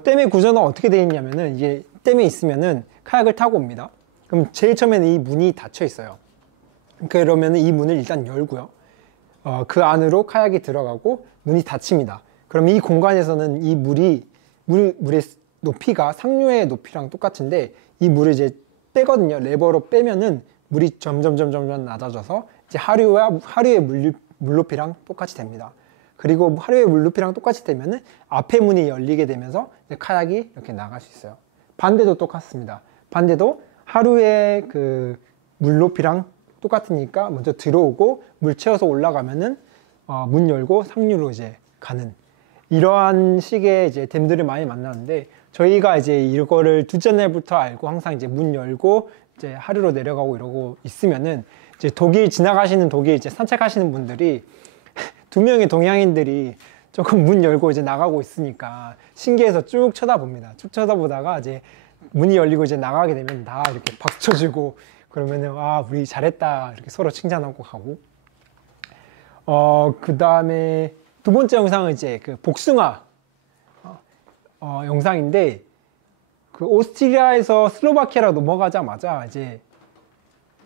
댐의 구조는 어떻게 되어 있냐면은, 이게 댐에 있으면은 카약을 타고 옵니다. 그럼 제일 처음에는 이 문이 닫혀 있어요. 그러면은 이 문을 일단 열고요. 그 안으로 카약이 들어가고 문이 닫힙니다. 그럼 이 공간에서는 이 물의 높이가 상류의 높이랑 똑같은데, 이 물을 이제 빼거든요. 레버로 빼면은 물이 점점 낮아져서 이제 하류의 물 높이랑 똑같이 됩니다. 그리고 하류의 물 높이랑 똑같이 되면은 앞에 문이 열리게 되면서 이제 카약이 이렇게 나갈 수 있어요. 반대도 똑같습니다. 반대도 하류의 그 물 높이랑 똑같으니까 먼저 들어오고 물 채워서 올라가면은 문 열고 상류로 이제 가는, 이러한 식의 이제 댐들을 많이 만나는데, 저희가 이제 이거를 둘째 날부터 알고 항상 이제 문 열고 이제 하류로 내려가고 이러고 있으면은, 이제 지나가시는 독일 이제 산책하시는 분들이 두 명의 동양인들이 조금 문 열고 이제 나가고 있으니까 신기해서 쭉 쳐다봅니다. 쭉 쳐다보다가 이제 문이 열리고 이제 나가게 되면 다 이렇게 박수 쳐주고, 그러면은 우리 잘했다 이렇게 서로 칭찬하고 가고. 그 다음에 두 번째 영상은 이제 그 복숭아 영상인데, 그 오스트리아에서 슬로바키아로 넘어가자마자 이제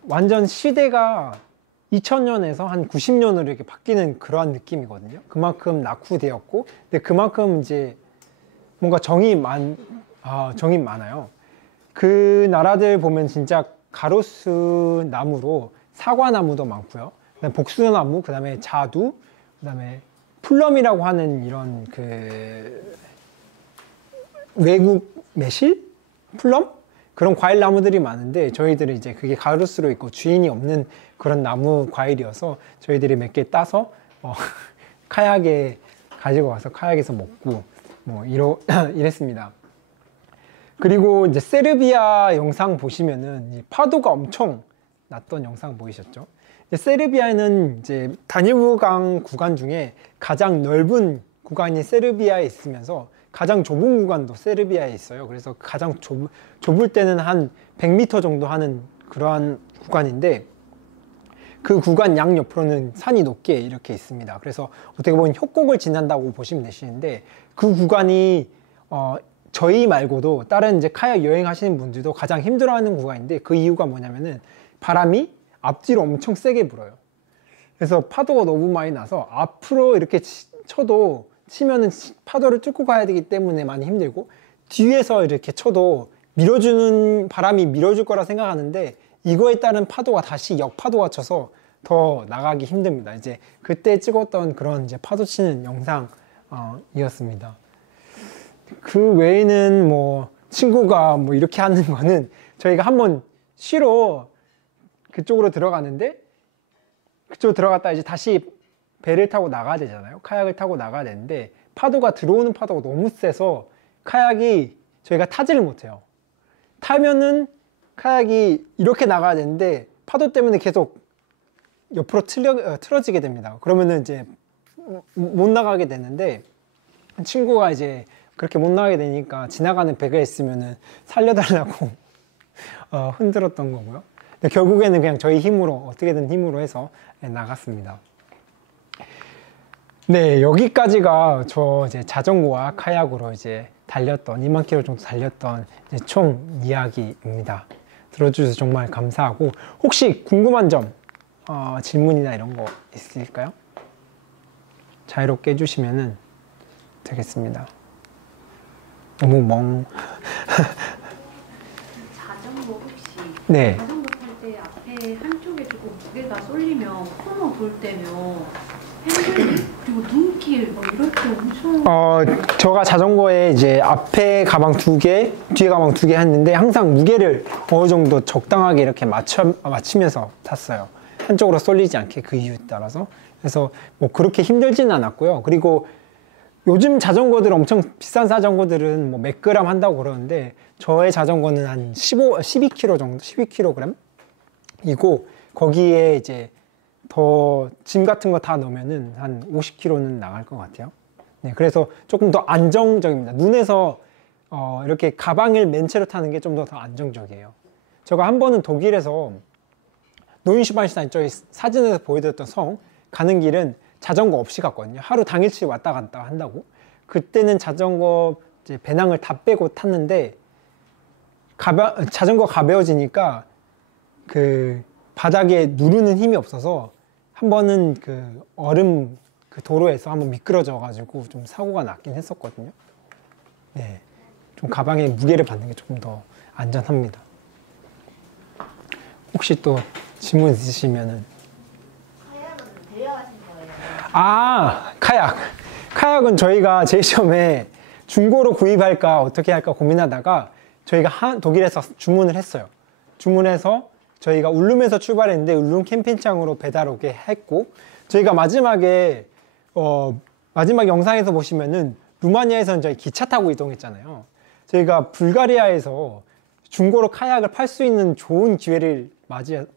완전 시대가 2000년에서 한 90년으로 이렇게 바뀌는 그러한 느낌이거든요. 그만큼 낙후되었고, 근데 그만큼 이제 뭔가 정이 많아요. 그 나라들 보면 진짜 가로수 나무로 사과나무도 많고요. 그다음에 복숭아나무, 그다음에 자두, 그다음에 플럼이라고 하는 이런 그 외국 매실? 플럼? 그런 과일 나무들이 많은데, 저희들은 이제 그게 가로수로 있고 주인이 없는 그런 나무 과일이어서 저희들이 몇 개 따서 카약에 가지고 와서 카약에서 먹고 뭐 이랬습니다. 그리고 이제 세르비아 영상 보시면은 파도가 엄청 났던 영상 보이셨죠? 세르비아는 이제 다뉴브강 구간 중에 가장 넓은 구간이 세르비아에 있으면서 가장 좁은 구간도 세르비아에 있어요. 그래서 가장 좁을 때는 한 100m 정도 하는 그러한 구간인데, 그 구간 양옆으로는 산이 높게 이렇게 있습니다. 그래서 어떻게 보면 협곡을 지난다고 보시면 되시는데, 그 구간이 저희 말고도 다른 이제 카약 여행하시는 분들도 가장 힘들어하는 구간인데, 그 이유가 뭐냐면은 바람이 앞뒤로 엄청 세게 불어요. 그래서 파도가 너무 많이 나서 앞으로 이렇게 치면은 파도를 뚫고 가야 되기 때문에 많이 힘들고, 뒤에서 이렇게 쳐도 바람이 밀어줄 거라 생각하는데, 이거에 따른 파도가 다시 역파도가 쳐서 더 나가기 힘듭니다. 이제 그때 찍었던 그런 이제 파도 치는 영상이었습니다. 그 외에는 뭐 친구가 뭐 이렇게 하는 거는, 저희가 한번 쉬러 그쪽으로 들어갔는데, 그쪽으로 들어갔다 이제 다시 배를 타고 나가야 되잖아요. 카약을 타고 나가야 되는데, 들어오는 파도가 너무 세서 카약이 저희가 타지를 못해요. 타면은 카약이 이렇게 나가야 되는데 파도 때문에 계속 옆으로 틀어지게 됩니다. 그러면은 이제 못 나가게 되는데, 친구가 이제 그렇게 못 나가게 되니까 지나가는 배가 있으면은 살려달라고 흔들었던 거고요. 근데 결국에는 그냥 저희 힘으로, 어떻게든 힘으로 해서 나갔습니다. 네, 여기까지가 저 이제 자전거와 카약으로 이제 달렸던 2만 킬로 정도 달렸던 이제 총 이야기입니다. 들어주셔서 정말 감사하고, 혹시 궁금한 점, 질문이나 이런 거 있으실까요? 자유롭게 해주시면 되겠습니다. 너무 자전거 혹시 네. 자전거 탈 때 앞에 한쪽에 조금 무게가 쏠리면 코너 돌 때면 핸들 그리고 눈길 뭐 이럴 때 엄청 제가 자전거에 이제 앞에 가방 2개, 뒤에 가방 2개 했는데 항상 무게를 어느 정도 적당하게 이렇게 맞추면서 탔어요. 한쪽으로 쏠리지 않게 그 이유에 따라서. 그래서 뭐 그렇게 힘들지는 않았고요. 그리고 요즘 자전거들 엄청 비싼 자전거들은 뭐 몇 그램 한다고 그러는데 저의 자전거는 한 12kg 정도, 12kg이고 거기에 이제 더 짐 같은 거 다 넣으면은 한 50kg는 나갈 것 같아요. 네, 그래서 조금 더 안정적입니다. 눈에서 이렇게 가방을 맨 채로 타는 게 좀 더 안정적이에요. 제가 한 번은 독일에서 노인슈반시타인 저희 사진에서 보여드렸던 성 가는 길은 자전거 없이 갔거든요. 하루 당일치 왔다 갔다 한다고. 그때는 자전거 이제 배낭을 다 빼고 탔는데 자전거 가벼워지니까 그 바닥에 누르는 힘이 없어서 한 번은 그 얼음 그 도로에서 한번 미끄러져 가지고 좀 사고가 났긴 했었거든요. 네, 좀 가방에 무게를 받는 게 조금 더 안전합니다. 혹시 또 질문 있으시면은. 카약은 대여하신 거예요? 카약. 카약은 저희가 제일 처음에 중고로 구입할까 어떻게 할까 고민하다가 저희가 독일에서 주문을 했어요. 주문해서 저희가 울룸에서 출발했는데 울룸 캠핑장으로 배달 오게 했고, 저희가 마지막 영상에서 보시면은 루마니아에서는 저희 기차 타고 이동했잖아요. 저희가 불가리아에서 중고로 카약을 팔 수 있는 좋은 기회를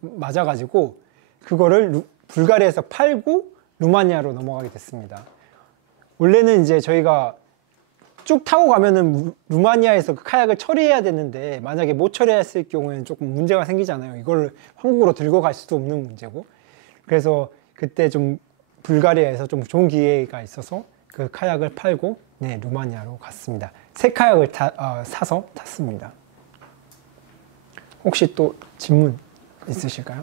맞아가지고 그거를 불가리아에서 팔고 루마니아로 넘어가게 됐습니다. 원래는 이제 저희가 쭉 타고 가면은 루마니아에서 그 카약을 처리해야 되는데 만약에 못 처리했을 경우에는 조금 문제가 생기잖아요. 이걸 한국으로 들고 갈 수도 없는 문제고. 그래서 그때 좀 불가리아에서 좀 좋은 기회가 있어서 그 카약을 팔고 네, 루마니아로 갔습니다. 새 카약을 사서 탔습니다. 혹시 또 질문 있으실까요?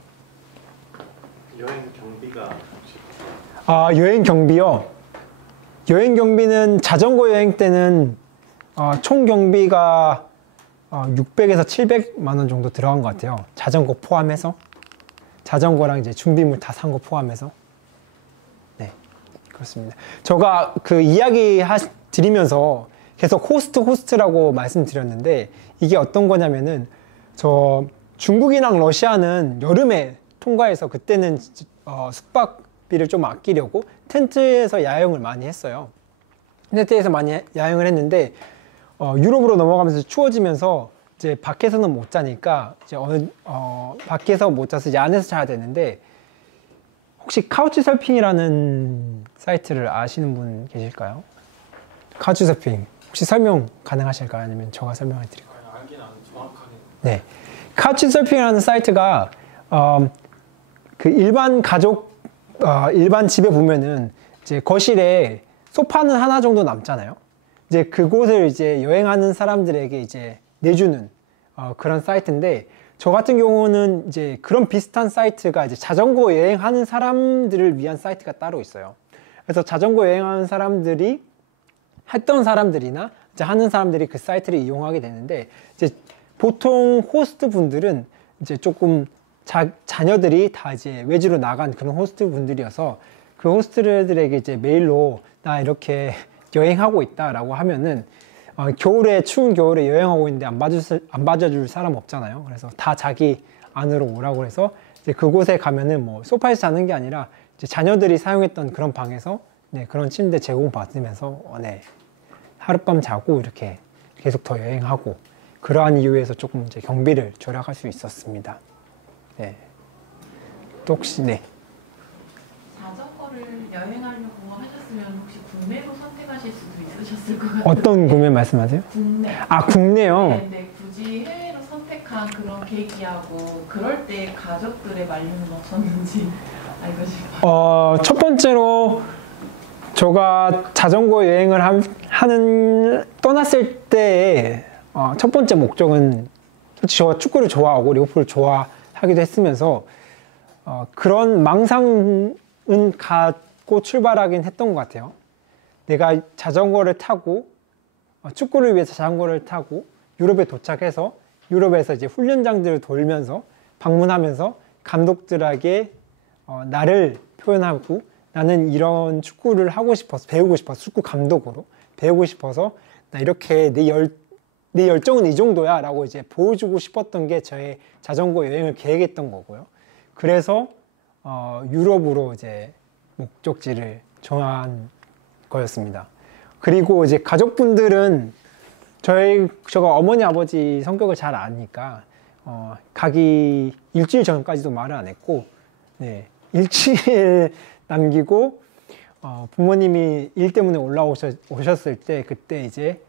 여행 경비가 혹시 여행 경비요? 여행 경비는 자전거 여행 때는 총 경비가 600에서 700만 원 정도 들어간 것 같아요. 자전거 포함해서. 자전거랑 이제 준비물 다 산 거 포함해서. 네, 그렇습니다. 제가 그 이야기 드리면서 계속 호스트라고 말씀드렸는데 이게 어떤 거냐면은 저 중국이랑 러시아는 여름에 통과해서 그때는 숙박비를 좀 아끼려고 텐트에서 야영을 많이 했어요. 텐트에서 많이 야영을 했는데 유럽으로 넘어가면서 추워지면서 이제 밖에서는 못 자니까 이제 밖에서 못 자서 이제 안에서 자야 되는데, 혹시 카우치서핑이라는 사이트를 아시는 분 계실까요? 카우치서핑 혹시 설명 가능하실까요? 아니면 제가 설명해 드릴까요? 알긴 안 정확하게. 네, 카우치서핑이라는 사이트가 그 일반 집에 보면은 이제 거실에 소파는 하나 정도 남잖아요. 이제 그곳을 이제 여행하는 사람들에게 이제 내주는 그런 사이트인데, 저 같은 경우는 이제 그런 비슷한 사이트가 이제 자전거 여행하는 사람들을 위한 사이트가 따로 있어요. 그래서 자전거 여행하는 사람들이 했던 사람들이나 이제 하는 사람들이 그 사이트를 이용하게 되는데, 이제 보통 호스트 분들은 이제 조금 자녀들이 다 이제 외지로 나간 그런 호스트 분들이어서 그 호스트들에게 이제 메일로 나 이렇게 여행하고 있다라고 하면은 추운 겨울에 여행하고 있는데 안 봐줄 사람 없잖아요. 그래서 다 자기 안으로 오라고 해서 이제 그곳에 가면은 뭐 소파에서 자는 게 아니라 이제 자녀들이 사용했던 그런 방에서 네, 그런 침대 제공받으면서 네, 하룻밤 자고 이렇게 계속 더 여행하고, 그러한 이유에서 조금 이제 경비를 절약할 수 있었습니다. 네. 또 혹시 네. 유럽을 여행하려고 하셨으면 혹시 국내로 선택하실 수도 있으셨을 것 같아요. 어떤 구매 말씀하세요? 국내. 아, 국내요? 네, 네, 굳이 해외로 선택한 그런 계기하고 그럴 때 가족들의 만류는 없었는지 알고 싶어요. 첫 번째로 제가 자전거 여행을 떠났을 때의 첫 번째 목적은 솔직히 제가 축구를 좋아하고 리버풀을 좋아하기도 했으면서 그런 망상은 갖고 출발하긴 했던 것 같아요. 내가 자전거를 타고 축구를 위해서 자전거를 타고 유럽에 도착해서 유럽에서 이제 훈련장들을 돌면서 방문하면서 감독들에게 나를 표현하고 나는 이런 축구를 하고 싶어서 배우고 싶어서 축구 감독으로 배우고 싶어서 나 이렇게 내 열정은 이 정도야 라고 이제 보여주고 싶었던 게 저의 자전거 여행을 계획했던 거고요. 그래서 유럽으로 이제 목적지를 정한 거였습니다. 그리고 이제 가족분들은 제가 어머니 아버지 성격을 잘 아니까 가기 일주일 전까지도 말을 안 했고, 네, 일주일 남기고 부모님이 일 때문에 올라오셨을 때 그때 이제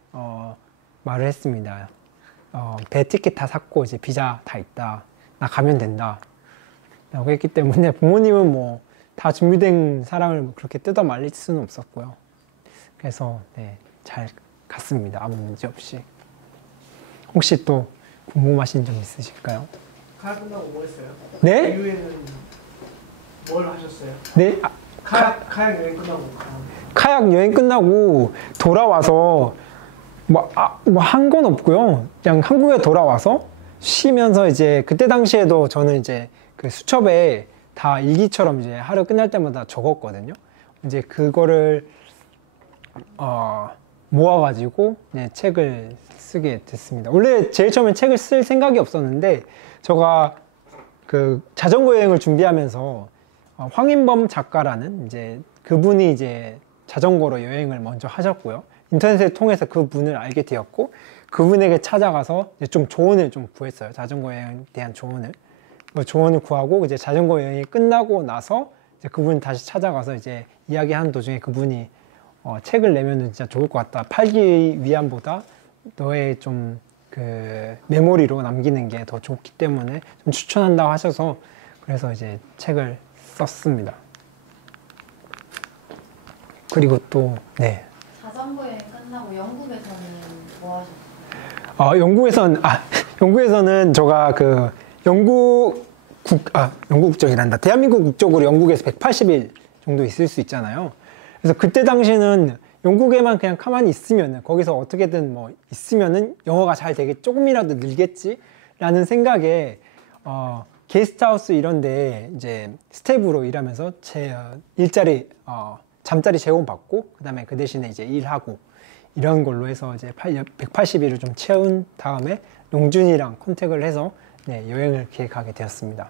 말을 했습니다. 배 티켓 다 샀고 이제 비자 다 있다. 나 가면 된다. 라고 했기 때문에 부모님은 뭐 다 준비된 사랑을 그렇게 뜯어 말릴 수는 없었고요. 그래서 네, 잘 갔습니다. 아무 문제 없이. 혹시 또 궁금하신 점 있으실까요? 카약 끝나고 뭐 했어요? 네? 이후에는 뭘 하셨어요? 네? 카약 여행 끝나고 카약 여행 끝나고 돌아와서 뭐 한 건 없고요. 그냥 한국에 돌아와서 쉬면서 이제 그때 당시에도 저는 이제 그 수첩에 다 일기처럼 이제 하루 끝날 때마다 적었거든요. 이제 그거를 모아가지고 책을 쓰게 됐습니다. 원래 제일 처음엔 책을 쓸 생각이 없었는데 제가 그 자전거 여행을 준비하면서 황인범 작가라는 이제 그분이 이제 자전거로 여행을 먼저 하셨고요. 인터넷을 통해서 그분을 알게 되었고 그분에게 찾아가서 이제 좀 조언을 좀 구했어요. 자전거 여행에 대한 조언을 구하고 이제 자전거 여행이 끝나고 나서 이제 그분 다시 찾아가서 이제 이야기하는 도중에 그분이 책을 내면 진짜 좋을 것 같다. 팔기 위함보다 너의 좀 그 메모리로 남기는 게 더 좋기 때문에 좀 추천한다고 하셔서 그래서 이제 책을 썼습니다. 그리고 또 네. 자전거 여행 끝나고 영국에서는 뭐 하셨어요? 영국에서는 제가 그 영국 국적이란다. 대한민국 국적으로 영국에서 180일 정도 있을 수 있잖아요. 그래서 그때 당시에는 영국에만 그냥 가만히 있으면은 거기서 어떻게든 뭐 있으면은 영어가 잘 되겠, 조금이라도 늘겠지라는 생각에 게스트하우스 이런데 이제 스텝으로 일하면서 제 일자리 잠자리 제공 받고 그다음에 그 대신에 이제 일하고 이런 걸로 해서 이제 180일을 좀 채운 다음에 용준이랑 컨택을 해서 네, 여행을 계획하게 되었습니다.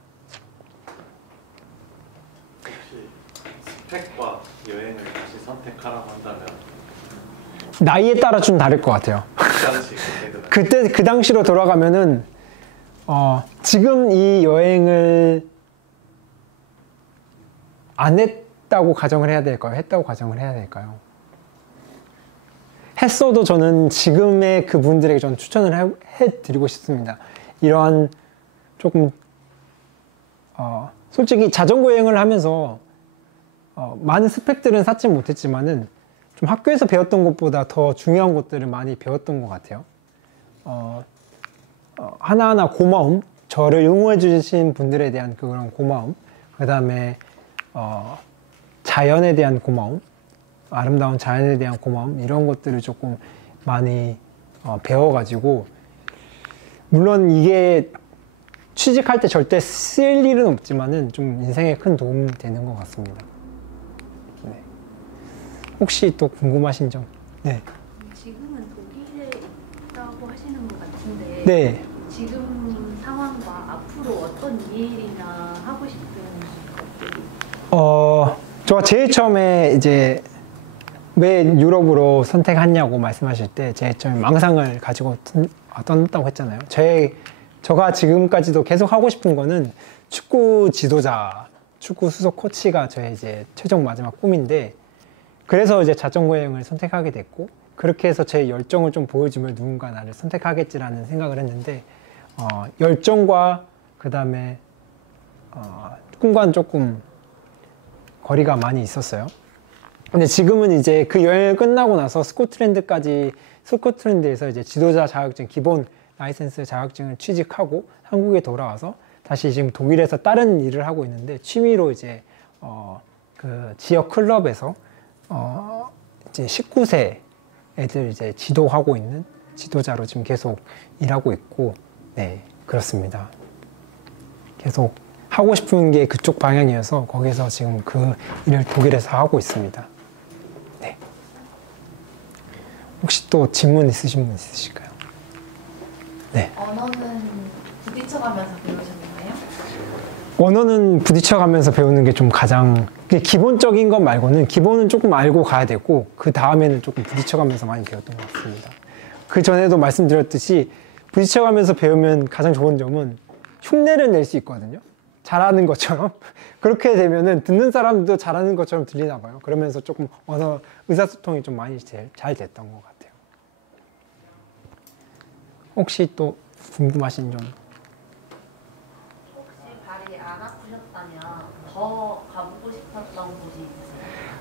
혹시 스펙과 여행을 다시 선택하라고 한다면 나이에 따라 좀 다를 것 같아요. 그때 그 당시로 돌아가면은 지금 이 여행을 안 했다고 가정을 해야 될까요? 했다고 가정을 해야 될까요? 했어도 저는 지금의 그분들에게 전 추천을 해드리고 싶습니다. 이러한 조금 솔직히 자전거 여행을 하면서 많은 스펙들은 쌓지 못했지만은 좀 학교에서 배웠던 것보다 더 중요한 것들을 많이 배웠던 것 같아요. 하나하나 고마움, 저를 응원해 주신 분들에 대한 그런 고마움, 그 다음에 자연에 대한 고마움, 아름다운 자연에 대한 고마움, 이런 것들을 조금 많이 배워가지고, 물론 이게 취직할 때 절대 쓸 일은 없지만은 좀 인생에 큰 도움이 되는 것 같습니다. 네. 혹시 또 궁금하신 점? 네. 지금은 독일에 있다고 하시는 것 같은데 네. 지금 상황과 앞으로 어떤 일이나 하고 싶은 것들이 제가 제일 처음에 이제 왜 유럽으로 선택했냐고 말씀하실 때 제일 처음에 망상을 가지고 떠났다고 했잖아요. 제가 지금까지도 계속 하고 싶은 거는 축구 지도자, 축구 수석 코치가 저의 이제 최종 마지막 꿈인데, 그래서 이제 자전거 여행을 선택하게 됐고, 그렇게 해서 제 열정을 좀 보여주면 누군가 나를 선택하겠지라는 생각을 했는데, 열정과 그 다음에 꿈과는 조금 거리가 많이 있었어요. 근데 지금은 이제 그 여행을 끝나고 나서 스코틀랜드에서 이제 지도자 자격증, 기본 라이센스 자격증을 취직하고 한국에 돌아와서 다시 지금 독일에서 다른 일을 하고 있는데, 취미로 이제 그 지역 클럽에서 이제 19세 애들 이제 지도하고 있는 지도자로 지금 계속 일하고 있고, 네, 그렇습니다. 계속 하고 싶은 게 그쪽 방향이어서 거기서 지금 그 일을 독일에서 하고 있습니다. 네. 혹시 또 질문 있으신 분 있으실까요? 네. 언어는 부딪혀가면서 배우셨나요? 언어는 부딪혀가면서 배우는 게 좀 가장 기본적인 것 말고는, 기본은 조금 알고 가야 되고 그 다음에는 조금 부딪혀가면서 많이 배웠던 것 같습니다. 그 전에도 말씀드렸듯이 부딪혀가면서 배우면 가장 좋은 점은 흉내를 낼 수 있거든요. 잘하는 것처럼. 그렇게 되면은 듣는 사람도 잘하는 것처럼 들리나 봐요. 그러면서 조금 언어 의사소통이 좀 많이 잘 됐던 것 같아요. 혹시 또 궁금하신 점? 혹시 발이 안 아프셨다면 더 가보고 싶었던 곳이 있으세요?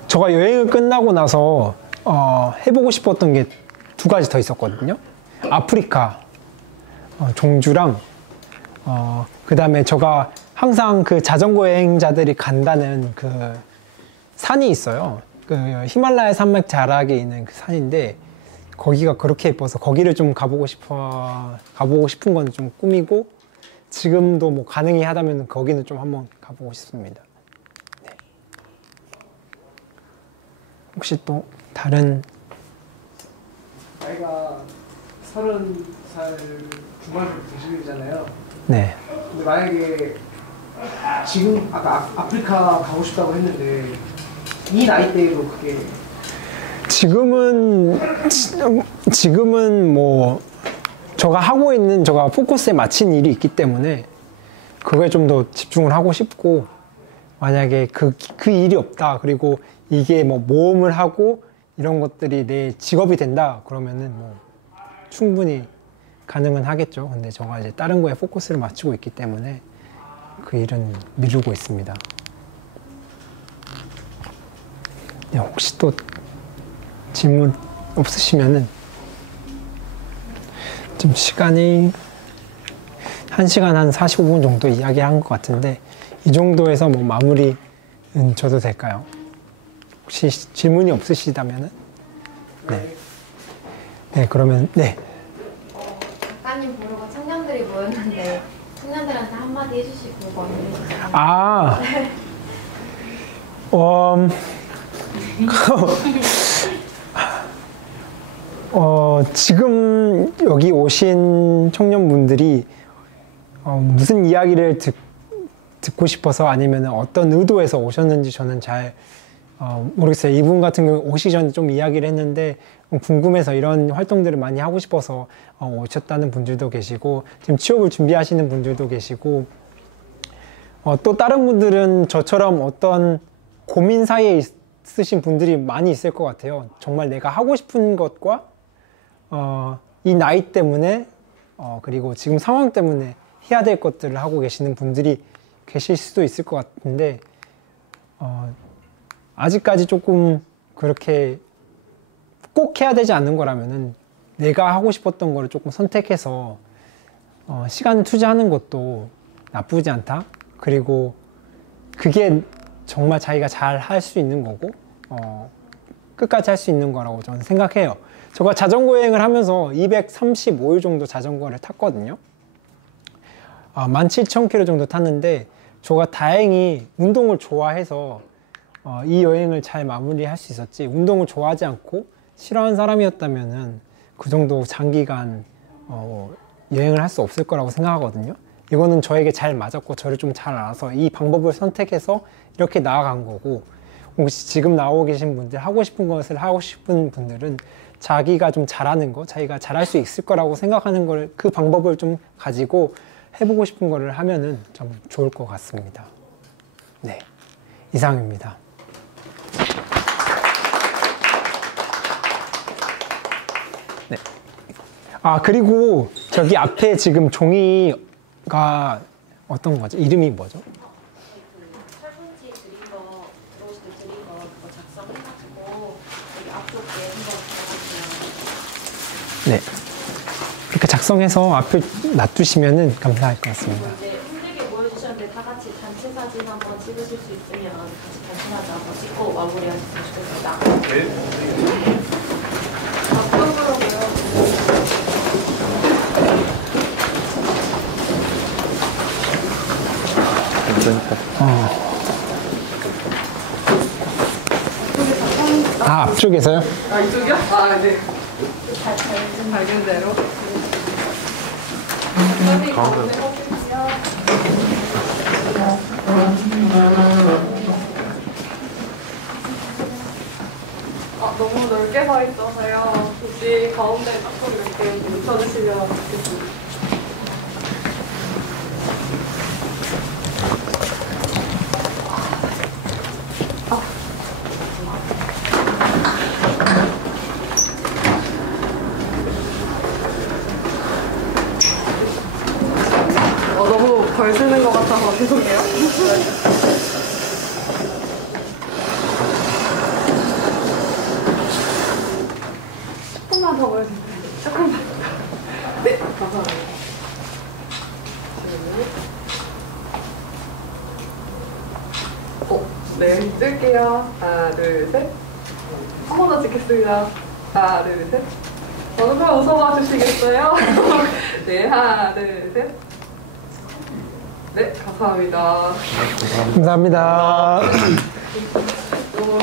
제가 여행을 끝나고 나서 해보고 싶었던 게 두 가지 더 있었거든요. 아프리카 종주랑 그 다음에 제가 항상 그 자전거 여행자들이 간다는 그 산이 있어요. 그 히말라야 산맥 자락에 있는 그 산인데, 거기가 그렇게 예뻐서 거기를 좀 가보고 싶은 건 좀 꿈이고, 지금도 뭐 가능히 하다면 거기는 좀 한번 가보고 싶습니다. 네. 혹시 또 다른? 나이가 30살 중반 정도 되시잖아요. 네. 근데 만약에 지금 아까 아프리카 가고 싶다고 했는데 이 나이대에도 그게 지금은 뭐 제가 하고 있는, 제가 포커스에 맞춘 일이 있기 때문에 그거에 좀 더 집중을 하고 싶고, 만약에 그 일이 없다, 그리고 이게 뭐 모험을 하고 이런 것들이 내 직업이 된다 그러면은 뭐 충분히 가능은 하겠죠. 근데 제가 이제 다른 거에 포커스를 맞추고 있기 때문에 그 일은 미루고 있습니다. 네, 혹시 또 질문 없으시면은, 지금 시간이 1시간 한 45분 정도 이야기한 것 같은데, 이 정도에서 뭐 마무리는 줘도 될까요? 혹시 질문이 없으시다면은? 네. 네, 그러면, 네. 작가님 부르고 청년들이 모였는데 청년들한테 한마디 해주시고 마무리해주세요. 아, 지금 여기 오신 청년분들이 무슨 이야기를 듣고 싶어서, 아니면 어떤 의도에서 오셨는지 저는 잘 모르겠어요. 이분 같은 경우 오시기 전에 좀 이야기를 했는데 궁금해서 이런 활동들을 많이 하고 싶어서 오셨다는 분들도 계시고, 지금 취업을 준비하시는 분들도 계시고, 또 다른 분들은 저처럼 어떤 고민 사이에 있으신 분들이 많이 있을 것 같아요. 정말 내가 하고 싶은 것과 이 나이 때문에 그리고 지금 상황 때문에 해야 될 것들을 하고 계시는 분들이 계실 수도 있을 것 같은데, 아직까지 조금 그렇게 꼭 해야 되지 않는 거라면은 내가 하고 싶었던 거를 조금 선택해서 시간 투자하는 것도 나쁘지 않다. 그리고 그게 정말 자기가 잘 할 수 있는 거고 끝까지 할 수 있는 거라고 저는 생각해요. 제가 자전거 여행을 하면서 235일 정도 자전거를 탔거든요. 17,000km 정도 탔는데, 제가 다행히 운동을 좋아해서 이 여행을 잘 마무리할 수 있었지, 운동을 좋아하지 않고 싫어하는 사람이었다면은 그 정도 장기간 여행을 할 수 없을 거라고 생각하거든요. 이거는 저에게 잘 맞았고 저를 좀 잘 알아서 이 방법을 선택해서 이렇게 나아간 거고, 혹시 지금 나오고 계신 분들, 하고 싶은 것을 하고 싶은 분들은 자기가 좀 잘하는 거, 자기가 잘할 수 있을 거라고 생각하는 걸, 그 방법을 좀 가지고 해보고 싶은 거를 하면은 좀 좋을 것 같습니다. 네. 이상입니다. 네. 아, 그리고 저기 앞에 지금 종이가 어떤 거죠? 이름이 뭐죠? 철분지 드린 거 들어오실 때 드린 거 그거 작성해가지고 여기 앞쪽에 한번 적어주세요. 네. 이렇게 작성해서 앞에 놔두시면 감사할 것 같습니다. 이제 힘들게 보여주셨는데 다 같이 단체 사진 한번 찍으실 수 있으면 같이 단체 사진 한번 찍고 마무리하셨으면 좋겠습니다. 앞쪽으로 아, 앞쪽에서요? 아, 이쪽이요? 아, 네. 발견대로. 선생님, 가운데 꺾을게요. 너무 넓게 서 있어서요. 굳이 가운데 딱좀 이렇게 묻혀주시면 좋겠습니다. 너무 벌쓰는 것 같아서 죄송해요. 조금만 더 보여주세요. 조금만. 네, 감사합니다. 네, 찍을게요. 하나, 둘, 셋. 한 번 더 찍겠습니다. 하나, 둘, 셋. 어느 분 웃어봐 주시겠어요? 네, 하나, 둘, 셋. 네, 감사합니다. 감사합니다. 또